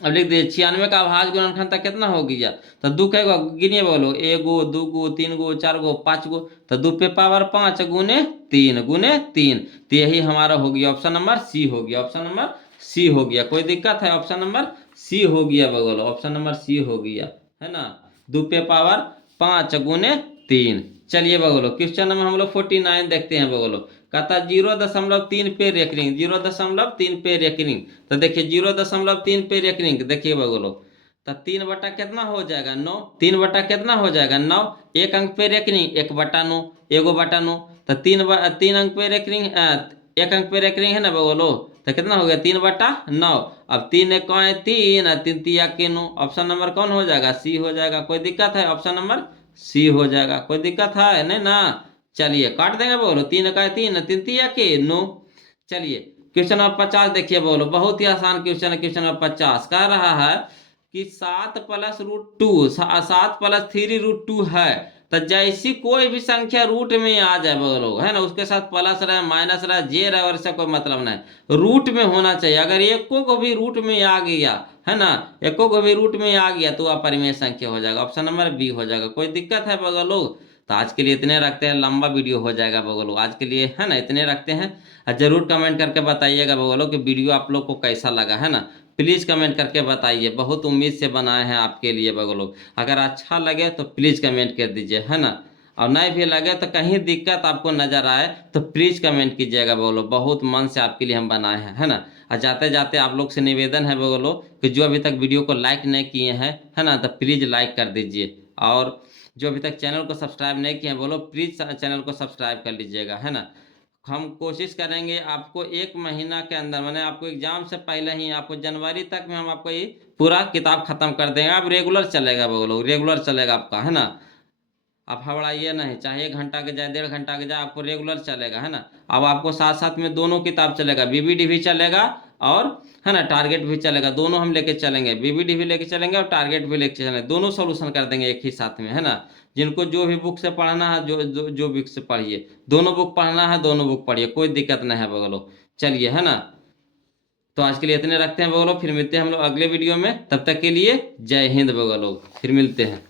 अब लिख दीजिए 96 का अभाज्य गुणनखंड तक कितना हो गया। तो 2 कैगो गिनिए बोलो, 1 गो 2 गो 3 गो 4 गो 5 गो, तो 2 पे पावर 5 गुने 3 तो यही हमारा हो गया ऑप्शन नंबर सी हो गया। ऑप्शन नंबर सी हो गया। कोई दिक्कत है? ऑप्शन नंबर सी हो गया बोलो, ऑप्शन नंबर सी हो गया, है ना। 2 पे पावर 5 गुने 3। चलिए बोलो क्वेश्चन नंबर हम लोग 49 देखते हैं बोलो। कहता 0.3 पे रेकरिंग, 0.3 पे रेकरिंग। तो देखिए 0.3 पे रेकरिंग, देखिए बोलो तो 3 बटा कितना हो जाएगा 9, 3 बटा कितना हो जाएगा 9। 1 अंक पे रेकरिंग 1/9, 1/9। तो 3 अंक पे रेकरिंग 1 अंक पे रेकरिंग है ना बोलो। तो कितना हो गया 3/9। अब 3 1 3 और 3 तिया के 9। ऑप्शन नंबर कौन हो जाएगा सी हो जाएगा। कोई दिक्कत है? ऑप्शन नंबर सी हो जाएगा। कोई दिक्कत है नहीं ना। चलिए काट देंगे बोलो, 3 का 3, 3 तिया के 9। चलिए क्वेश्चन नंबर 50 देखिए बोलो, बहुत ही आसान क्वेश्चन है। क्वेश्चन नंबर 50 कह रहा है कि 7 + √2, 7 + 3√2 है। तो जैसी कोई भी संख्या रूट में आ जाए बोलो, है ना, उसके साथ प्लस रहे माइनस रहे जे रहे और इससे कोई मतलब नहीं, रूट में होना चाहिए। अगर एको को भी रूट में आ गया, है ना, एको को भी रूट में आ गया तो वह परिमेय संख्या हो जाएगा। ऑप्शन नंबर बी हो जाएगा। कोई दिक्कत है बगलो? तो आज के लिए इतने रखते हैं, लंबा वीडियो हो जाएगा बगलो आज के लिए, है ना, इतने रखते हैं। और जरूर कमेंट करके बताइएगा बगलो कि वीडियो आप लोग को कैसा लगा, है ना। प्लीज़ कमेंट करके बताइए, बहुत उम्मीद से बनाए हैं आपके लिए बगलो। अगर अच्छा लगे तो प्लीज़ कमेंट कर दीजिए, है ना। और नहीं भी लगे तो कहीं दिक्कत आपको नज़र आए तो प्लीज़ कमेंट कीजिएगा बोलो, बहुत मन से आपके लिए हम बनाए हैं, है ना। और जाते जाते आप लोग से निवेदन है बोलो कि जो अभी तक वीडियो को लाइक नहीं किए हैं, है ना, तो प्लीज़ लाइक कर दीजिए। और जो अभी तक चैनल को सब्सक्राइब नहीं किए हैं बोलो, प्लीज़ चैनल को सब्सक्राइब कर लीजिएगा, है ना। हम कोशिश करेंगे आपको 1 महीना के अंदर, मैंने आपको एग्जाम से पहले ही, आपको जनवरी तक में हम आपको ये पूरा किताब खत्म कर देंगे। अब रेगुलर चलेगा बोलो, रेगुलर चलेगा आपका, है ना। आप घबराइए नहीं, चाहे 1 घंटा के जाए 1.5 घंटा के जाए, आपको रेगुलर चलेगा, है ना। अब आपको साथ साथ में दोनों किताब चलेगा, बीबीडी भी चलेगा और, है ना, टारगेट भी चलेगा। दोनों हम लेके चलेंगे, बीबीडी भी लेके चलेंगे और टारगेट भी लेके चलेंगे, दोनों सोल्यूशन कर देंगे एक ही साथ में, है ना। जिनको जो भी बुक से पढ़ना है, जो बुक से पढ़िए, दोनों बुक पढ़ना है दोनों बुक पढ़िए, कोई दिक्कत नहीं है बगलो। चलिए, है ना। तो आज के लिए इतने रखते हैं बगलो, फिर मिलते हैं हम लोग अगले वीडियो में। तब तक के लिए जय हिंद बगलो, फिर मिलते हैं।